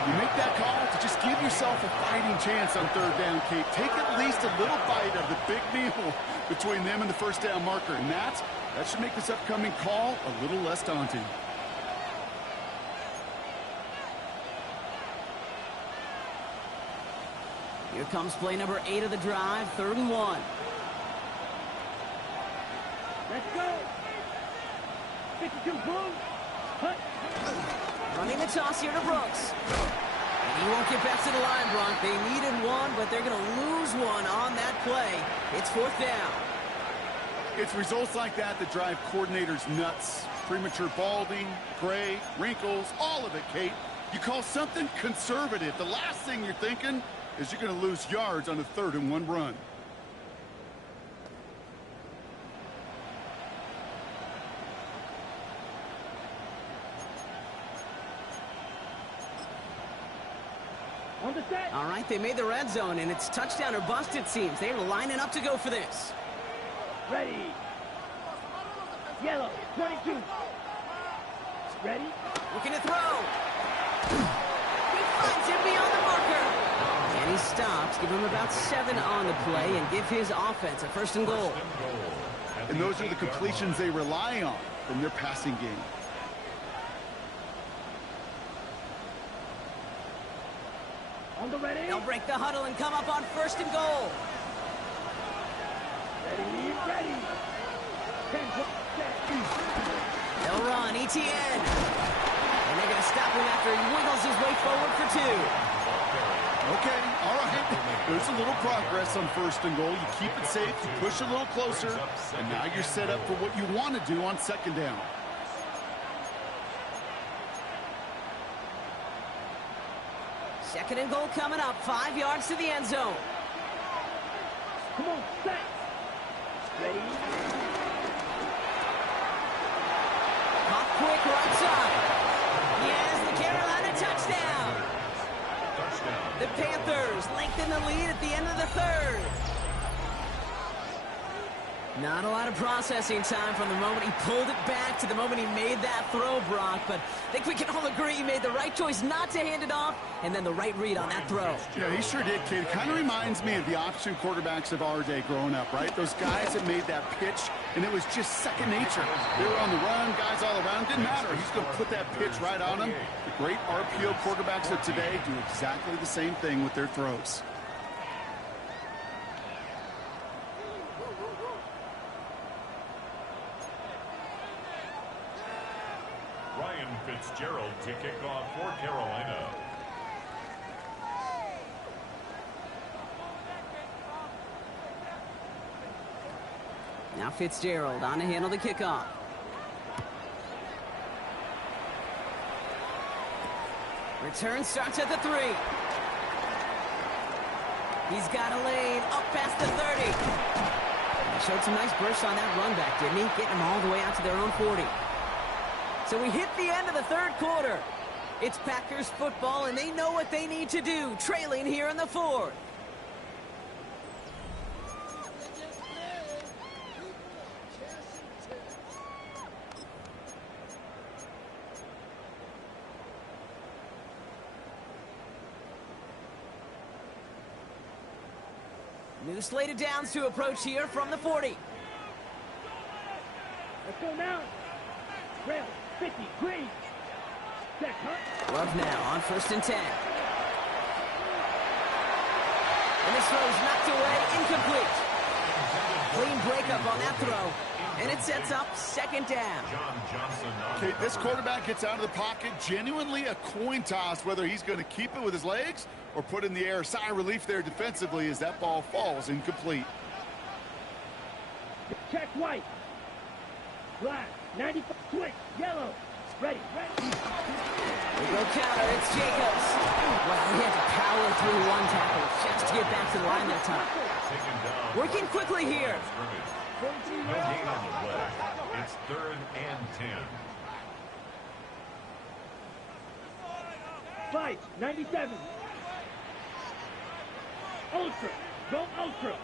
You make that call to just give yourself a fighting chance on third down, Kate. Take at least a little bite of the big meal between them and the first down marker. And that should make this upcoming call a little less daunting. Here comes play number 8 of the drive, 3rd and 1. Let's go. 52 boom. Hut. Running the toss here to Brooks. And he won't get back to the line, Bronk. They needed one, but they're going to lose one on that play. It's 4th down. It's results like that that drive coordinators nuts. Premature balding, gray, wrinkles, all of it, Kate. You call something conservative. The last thing you're thinking is you're going to lose yards on a 3rd and 1 run. On the set. All right, they made the red zone, and it's touchdown or bust, it seems. They're lining up to go for this. Ready. Yellow. 22. Ready. Looking to throw. He finds him beyond the marker. And he stops. Give him about 7 on the play and give his offense a 1st and goal. And those are the completions they rely on from their passing game. On the ready. They'll break the huddle and come up on 1st and goal. Ready. Ready. 10 set. They'll run. ETN. And they're going to stop him after he wiggles his way forward for 2. Okay, all right. There's a little progress on 1st and goal. You keep it safe, you push a little closer, and now you're set up for what you want to do on 2nd down. Second and goal coming up. 5 yards to the end zone. Come on, set. Ready. Off quick right side. Yes, the Carolina touchdown. The Panthers lengthen the lead at the end of the 3rd. Not a lot of processing time from the moment he pulled it back to the moment he made that throw, Brock. But I think we can all agree he made the right choice not to hand it off, and then the right read on that throw. Yeah, he sure did, kid. It kind of reminds me of the option quarterbacks of our day growing up, right? Those guys that made that pitch, and it was just second nature. They were on the run, guys all around. Didn't matter. He's going to put that pitch right on them. The great RPO quarterbacks of today do exactly the same thing with their throws. Ryan Fitzgerald to kick off for Carolina. Now Fitzgerald on to handle the kickoff. Return starts at the 3. He's got a lane up past the 30. He showed some nice bursts on that run back, didn't he? Getting them all the way out to their own 40. So we hit the end of the 3rd quarter. It's Packers football, and they know what they need to do, trailing here in the 4th. New slated downs to approach here from the 40. Let's go now. Rail. 50. Green. Set. Hunt. Love now on 1st and 10. And this throw is knocked away, incomplete. Clean breakup on that throw. And it sets up 2nd down. Okay, this quarterback gets out of the pocket, genuinely a coin toss whether he's going to keep it with his legs or put in the air. Sigh of relief there defensively as that ball falls incomplete. Check white. Black. 95. Switch. Yellow. Ready. We go counter. It's Jacobs. Well, he had to power through one tackle just to get back to the line that time. Taken down. Working quickly here. No gain on the play. It's 3rd and 10. Fight. 97. Ultra. Go ultra.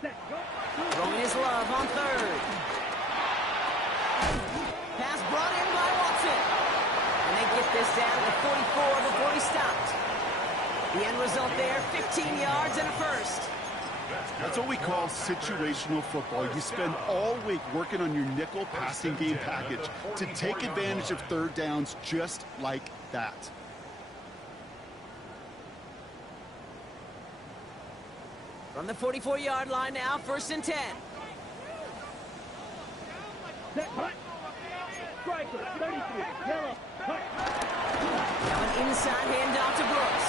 Set. Go. Throwing his love on 3rd. Pass brought in by Watson. And they get this down to 44 before he stopped. The end result there, 15 yards and a first. That's what we call situational football. You spend all week working on your nickel passing game package to take advantage of 3rd downs just like that. From the 44-yard line now, 1st and 10. Set. Hut. Striker. 33. Yellow. Hut. Now an inside handoff to Brooks.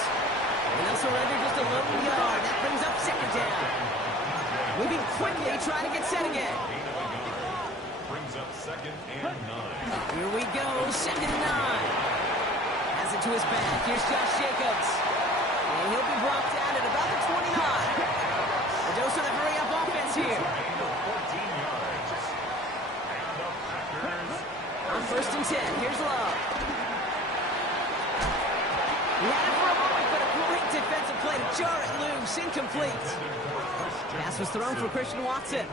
And they'll surrender just a low yard. That brings up 2nd down. Moving quickly, trying to get set again. Brings up 2nd and 9. Here we go, 2nd and 9. Has it to his back. Here's Josh Jacobs. And he'll be brought down at about the 29. A dose of the hurry-up offense here. 14 yards. And the Packers. On 1st and 10, here's Love. He had it for a moment, but a great defensive play to jar it loose. Incomplete. Pass was thrown for Christian Watson.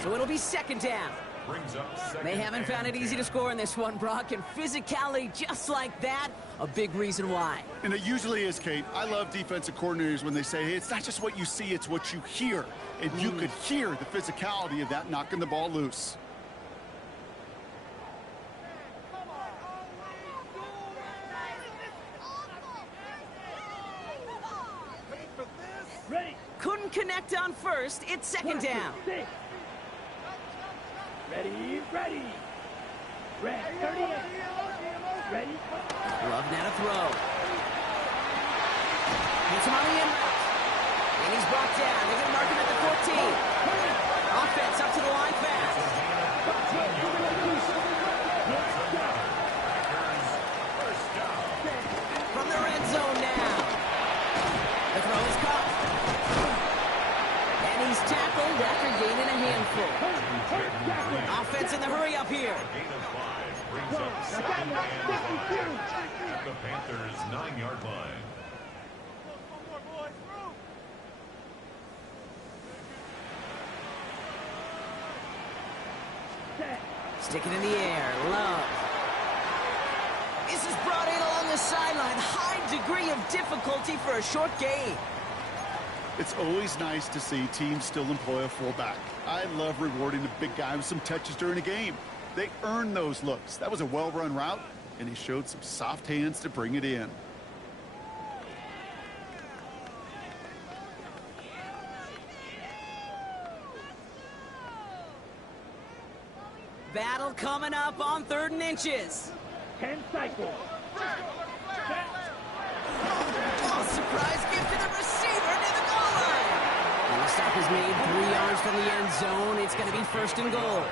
So it'll be 2nd down. Brings up 2nd. They haven't found it easy to score in this one, Brock, and physicality just like that, a big reason why. And it usually is, Kate. I love defensive coordinators when they say, hey, it's not just what you see, it's what you hear. And you could hear the physicality of that knocking the ball loose. Ready. Couldn't connect on 1st. It's 2nd down. 6. Ready. Ready. Red. 38. Ready. Love now to throw. Hits him on the end. And he's brought down. They're going to mark him at the 14. Offense up to the line fast. From the red zone now. The throw is caught. And he's tackled after gaining a handful. Offense in the hurry up here. Gain of 5 brings up 2nd and 5. At the Panthers' 9-yard line. Stick it in the air. Love. This is brought in along the sideline. High degree of difficulty for a short gain. It's always nice to see teams still employ a fullback. I love rewarding the big guy with some touches during a game. They earn those looks. That was a well-run route, and he showed some soft hands to bring it in. Battle coming up on 3rd and inches. 10 cycles. Oh, surprise gift to the receiver near the goal line. And the stop is made 3 yards from the end zone. It's going to be 1st and goal.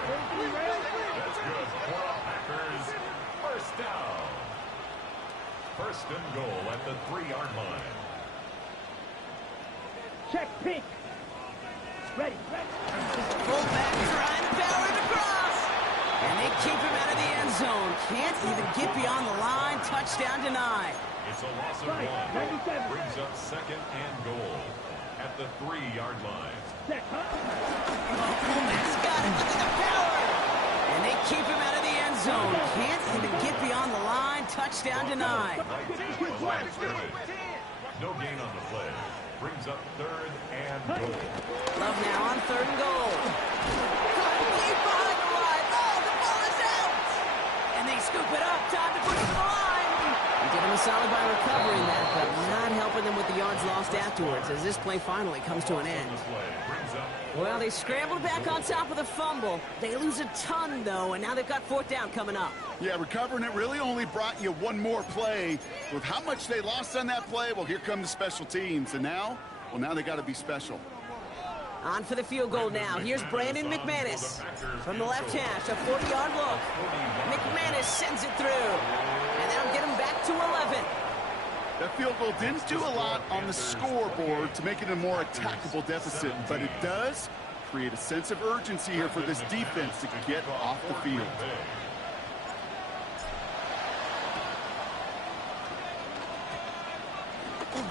That's good for the Packers. 1st down. 1st and goal at the 3-yard line. Check pink. Ready. Fullback trying to power it across. And they keep him out of the end zone. Can't even get beyond the line. Touchdown denied. It's a loss of 1. Brings up 2nd and goal at the 3-yard line. Set. Fullback's got it. Look at the power. And they keep him out of the end zone. Can't even get beyond the line. Touchdown denied. No gain on the play. Brings up 3rd and goal. Love now on 3rd and goal. Deep behind the line. Oh, the ball is out. And they scoop it up. Time to put it in the line. He did him a solid by recovering that, but not helping them with the yards lost afterwards as this play finally comes to an end. Well, they scrambled back on top of the fumble. They lose a ton, though, and now they've got 4th down coming up. Yeah, recovering it really only brought you one more play. With how much they lost on that play, well, here come the special teams. And now, well, now they got to be special. On for the field goal now. Here's Brandon McManus. From the left hash, a 40-yard look. McManus sends it through. And that'll get him back to 11. That field goal didn't do a lot on the scoreboard to make it a more attackable deficit, but it does create a sense of urgency here for this defense to get off the field.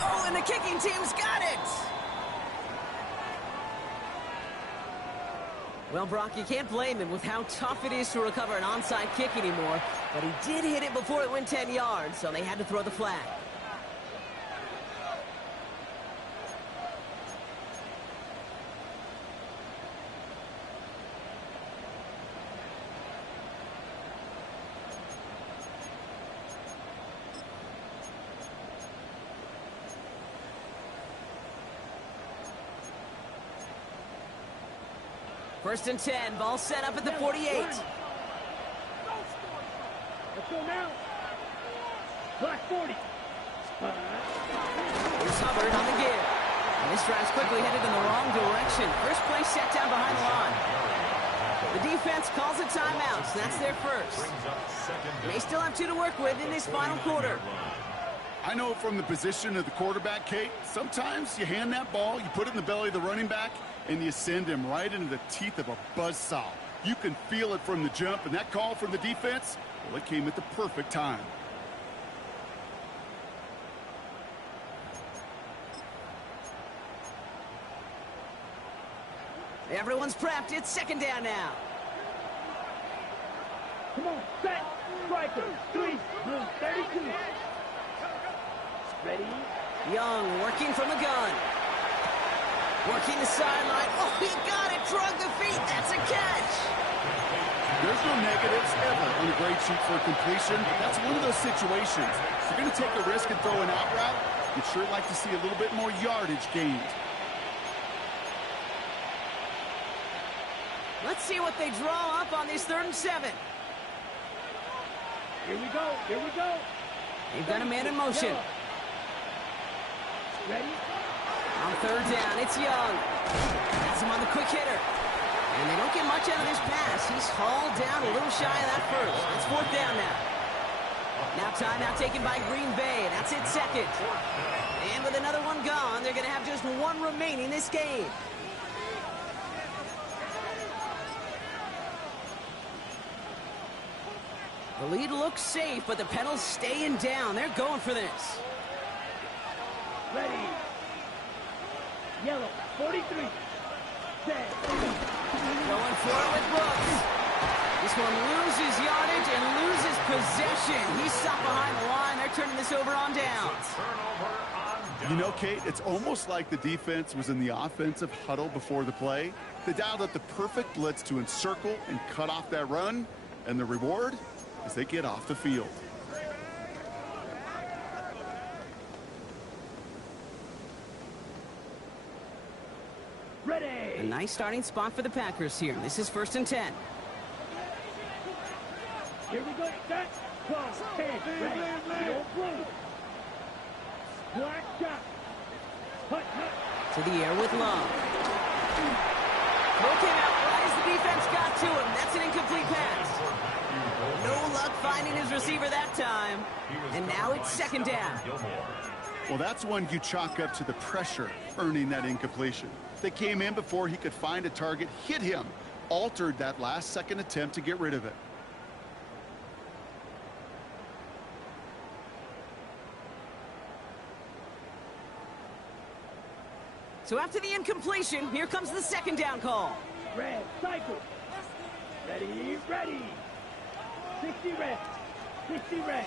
Oh, and the kicking team's got it! Well, Brock, you can't blame him with how tough it is to recover an onside kick anymore, but he did hit it before it went 10 yards, so they had to throw the flag. First and 10, ball set up at the 48. Let's go now. Black 40. Here's Hubbard on the give. And this drive's quickly headed in the wrong direction. First play set down behind the line. The defense calls a timeout, so that's their first. They still have 2 to work with in this final quarter. I know from the position of the quarterback, Kate, sometimes you hand that ball, you put it in the belly of the running back, and you send him right into the teeth of a buzzsaw. You can feel it from the jump, and that call from the defense, well, it came at the perfect time. Everyone's prepped. It's second down now. Come on, set. Striker. 3, blue 32. Ready? Young working from the gun. Working the sideline. Oh, he got it. Drug the feet. That's a catch. There's no negatives ever on a grade sheet for a completion, but that's one of those situations. If you're going to take a risk and throw an out route, you'd sure like to see a little bit more yardage gained. Let's see what they draw up on this 3rd and 7. Here we go. Here we go. They've got a man in motion. Ready? On 3rd down, it's Young. Has him on the quick hitter. And they don't get much out of this pass. He's hauled down a little shy of that first. It's 4th down now. Now timeout taken by Green Bay. That's it, second. And with another one gone, they're going to have just 1 remaining this game. The lead looks safe, but the pedals staying down. They're going for this. Ready. Yellow 43. Set. Going for it with Brooks. This one loses yardage and loses possession. He's stopped behind the line. They're turning this over on downs. You know, Kate, it's almost like the defense was in the offensive huddle before the play. They dialed up the perfect blitz to encircle and cut off that run, and the reward is they get off the field. Ready. A nice starting spot for the Packers here. This is 1st and 10. Here we go. Set. 12, 10. Ready. Field blue. Black shot. Hut, hut. To the air with Love. Throw came out right as the defense got to him. That's an incomplete pass. No luck finding his receiver that time. And now it's 2nd down. Well, that's one you chalk up to the pressure earning that incompletion. They came in before he could find a target, hit him, altered that last-second attempt to get rid of it. So after the incompletion, here comes the 2nd down call. Red. Cycle. Ready. Ready. 60 red. 60 red.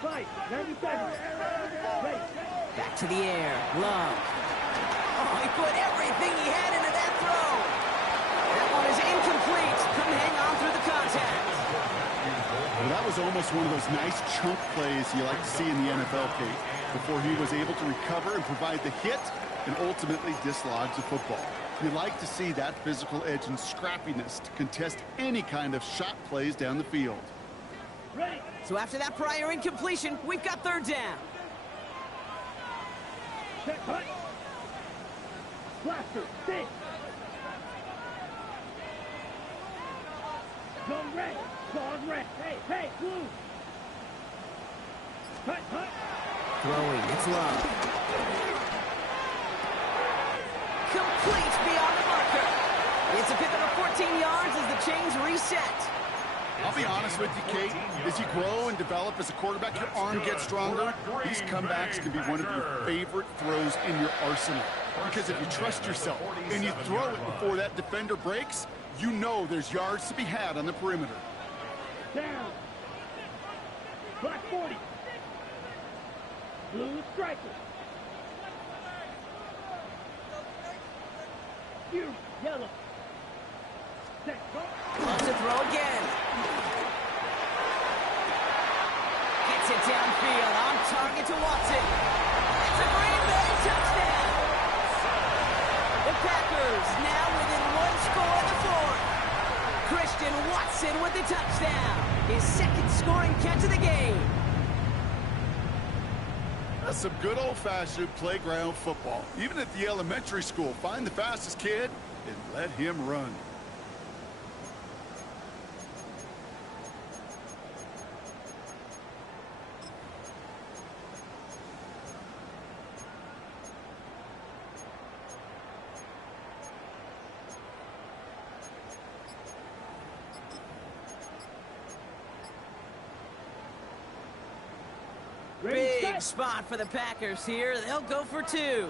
Fight. 90 seconds. Ready. Back to the air. Love. Oh, he put everything he had into that throw. That one is incomplete. Couldn't hang on through the contact. Well, that was almost one of those nice chunk plays you like to see in the NFL, Kate, before he was able to recover and provide the hit and ultimately dislodge the football. You like to see that physical edge and scrappiness to contest any kind of shot plays down the field. Ready. So after that prior incompletion, we've got third down. Check, hut. Blaster, stick. Gun red. Claws red. Hey, blue. Hut. Throwing, it's Love. Complete beyond the marker. It's a pickup of 14 yards as the chains reset. I'll be honest with you, Kate. As you grow and develop as a quarterback, your arm gets stronger. These comebacks can be one of your favorite throws in your arsenal. Because if you trust yourself and you throw it before that defender breaks, you know there's yards to be had on the perimeter. Down. Black 40. Blue striker. You, yellow. Set, go. Wants to throw again. Gets it downfield, on target to Watson. It's a Green Bay touchdown. The Packers now within one score in the fourth. Christian Watson with the touchdown. His second scoring catch of the game. That's some good old-fashioned playground football. Even at the elementary school, find the fastest kid and let him run. Big spot for the Packers here. They'll go for two.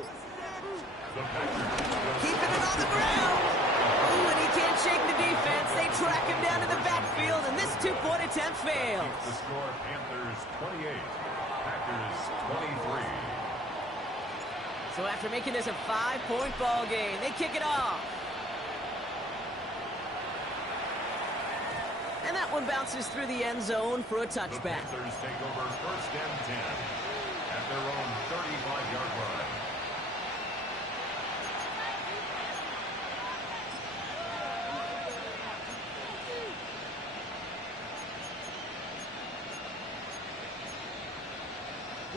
Keeping it on the ground. Ooh, and he can't shake the defense. They track him down to the backfield, and this two-point attempt fails. The score, Panthers 28, Packers 23. So after making this a 5-point ball game, they kick it off. And that one bounces through the end zone for a touchback. The Panthers take over first and 10 at their own 35-yard line.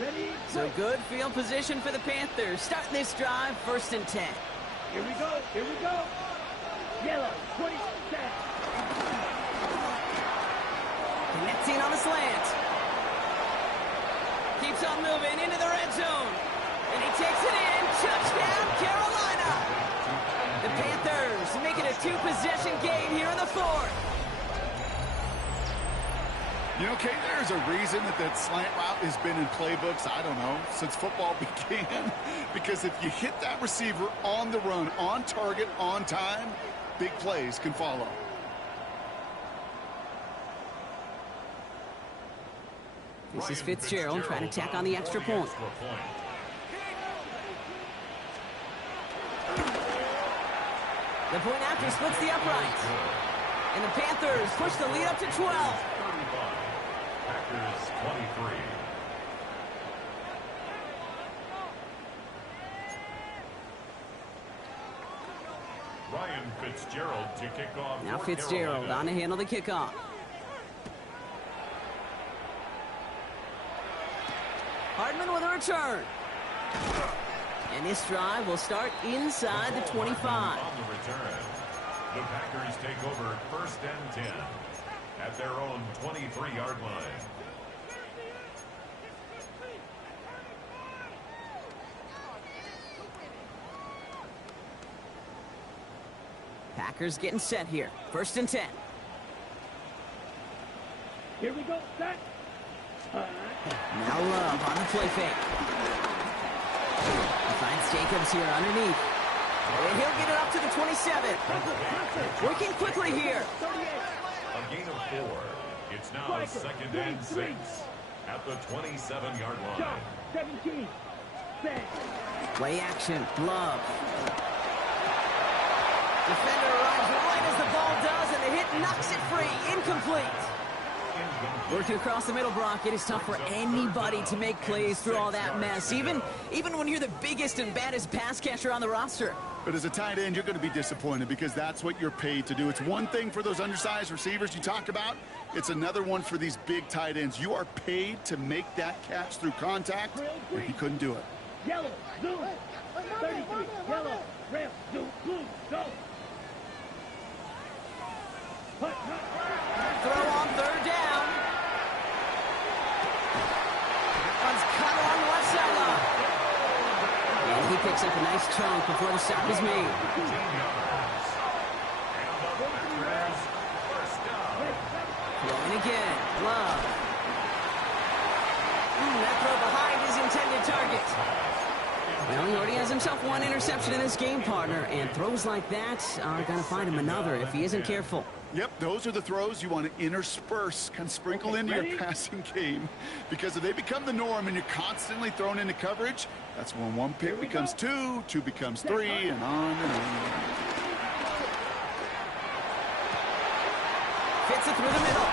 Ready? So good field position for the Panthers. Starting this drive, first and 10. Here we go. Yellow, 20, set. Connecting on the slant. Keeps on moving into the red zone. And he takes it in. Touchdown, Carolina. The Panthers making a two-possession game here in the fourth. You know, Kate, there's a reason that slant route has been in playbooks, I don't know, since football began. Because if you hit that receiver on the run, on target, on time, big plays can follow. This is Fitzgerald trying to tack on the extra point. The point after splits the upright. And the Panthers push the lead up to 12. 35, Packers 23. Ryan Fitzgerald to kick off. Now for Fitzgerald Carolina. on to handle the kickoff. Hardman with a return. And this drive will start inside the 25. On the return, the Packers take over first and 10 at their own 23-yard line. Packers getting set here. First and 10. Here we go, set. Now Love on the play fake. He finds Jacobs here underneath. And he'll get it up to the 27. Working quickly here. A gain of 4. It's now second and 6 at the 27-yard line. Shot, 17. Set. Play action. Love. Defender arrives right as the ball does, and the hit knocks it free. Incomplete. Working across the middle, Brock, it is tough for anybody to make plays through all that mess, even when you're the biggest and baddest pass catcher on the roster. But as a tight end, you're going to be disappointed because that's what you're paid to do. It's one thing for those undersized receivers you talk about. It's another one for these big tight ends. You are paid to make that catch through contact, and he couldn't do it. Yellow, blue, 33, yellow, red, blue, blue, go. Throw on third down. One's cut along the left sideline. And he picks up a nice chunk before the stop is made. Going again. Love. That throw behind his intended target. Well, he already has himself one interception in this game, partner, and throws like that are going to find him another if he isn't careful. Yep, those are the throws you want to intersperse, kind of sprinkle into your passing game, because if they become the norm and you're constantly thrown into coverage, that's when one pick becomes two, two becomes three, and on and on. Fits it through the middle.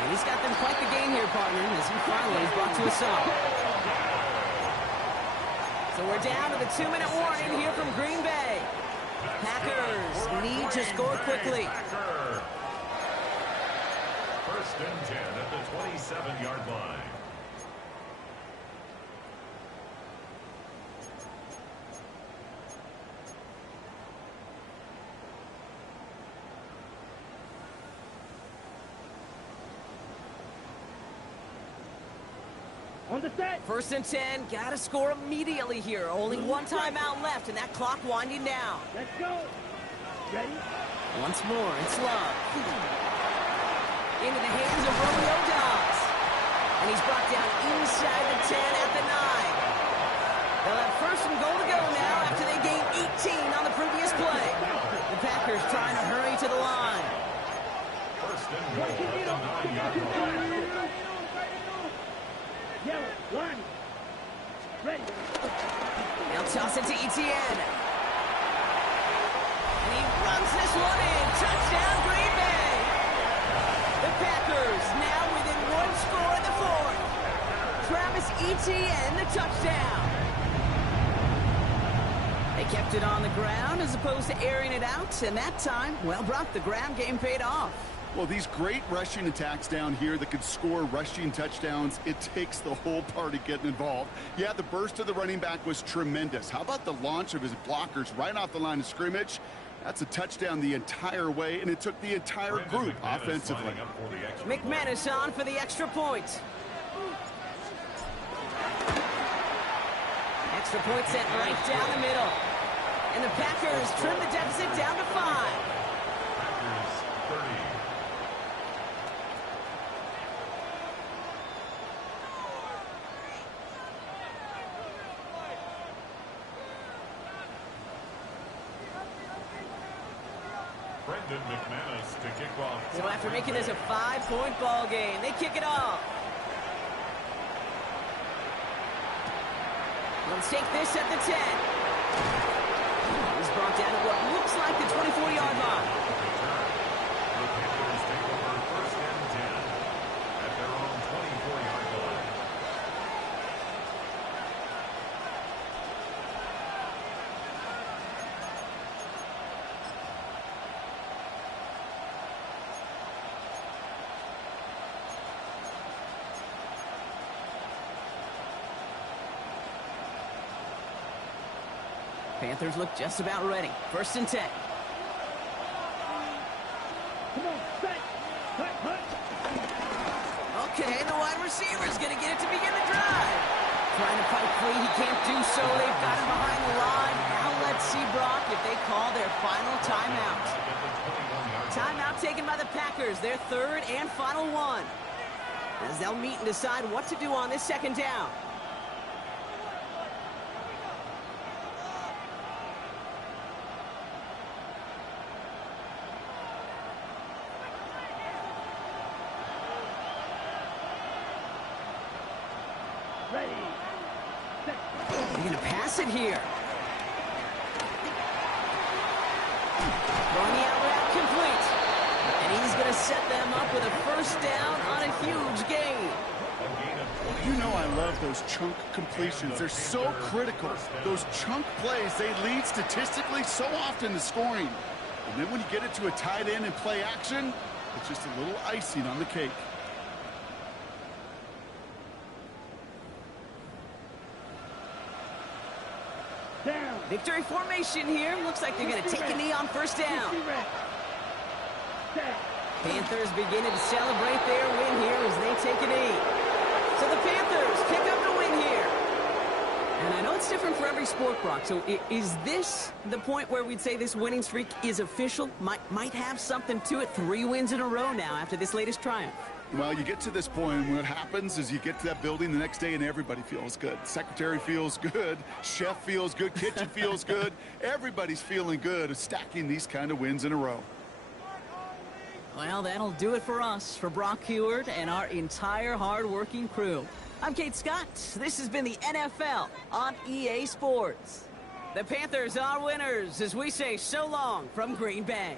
And he's got them quite the game here, partner, as he finally is brought to a stop. So we're down to the 2-minute warning here from Green Bay. Packers need to score quickly. First and 10 at the 27-yard line. On the set. First and 10, gotta score immediately here. Only one timeout left, and that clock winding down. Let's go. Ready? Once more, it's Love. Into the hands of Romeo Dobbs. And he's brought down inside the 10 at the 9. They'll have first and goal to go now after they gained 18 on the previous play. The Packers trying to hurry to the line. First and goal at the 9-yard line. Yellow, line. Ready. They'll toss it to Etienne. And he runs this one in. Touchdown, Green Bay. The Packers now within one score in the fourth. Travis Etienne, the touchdown. They kept it on the ground as opposed to airing it out. And that time, well, Brock, the ground game paid off. Well, these great rushing attacks down here that could score rushing touchdowns, it takes the whole party getting involved. Yeah, the burst of the running back was tremendous. How about the launch of his blockers right off the line of scrimmage? That's a touchdown the entire way, and it took the entire group offensively. McManus on for the extra point. Extra point sent right down the middle. And the Packers trim the deficit down to 5. Packers 30. Brendan McManus to kick off. So after making this a 5-point ball game, they kick it off. Let's take this at the 10. He's brought down at what looks like the 24-yard line. The Panthers take over first and 10 at their own 24-yard line. Panthers look just about ready. First and 10. Come on, set. Hut. Okay, the wide receiver's going to get it to begin the drive. Trying to fight free, he can't do so. They've got him behind the line. Now let's see, Brock, if they call their final timeout. Timeout taken by the Packers, their third and final one. As they'll meet and decide what to do on this second down. Ready. Set. They're going to pass it here. Going the out route complete. And he's going to set them up with a first first down on a huge gain. You know I love those chunk completions. They're so critical. Those chunk plays, they lead statistically so often to scoring. And then when you get it to a tight end and play action, it's just a little icing on the cake. Down. Victory formation here. Looks like they're going to take a knee on first down. 60 reps. Set. Panthers beginning to celebrate their win here as they take a knee. So the Panthers pick up the win here. And I know it's different for every sport, Brock. So is this the point where we'd say this winning streak is official? Might have something to it. 3 wins in a row now after this latest triumph. Well, you get to this point, and what happens is you get to that building the next day and everybody feels good. Secretary feels good, chef feels good, kitchen feels good. Everybody's feeling good of stacking these kind of wins in a row. Well, that'll do it for us, for Brock Heward and our entire hard-working crew. I'm Kate Scott. This has been the NFL on EA Sports. The Panthers are winners as we say so long from Green Bay.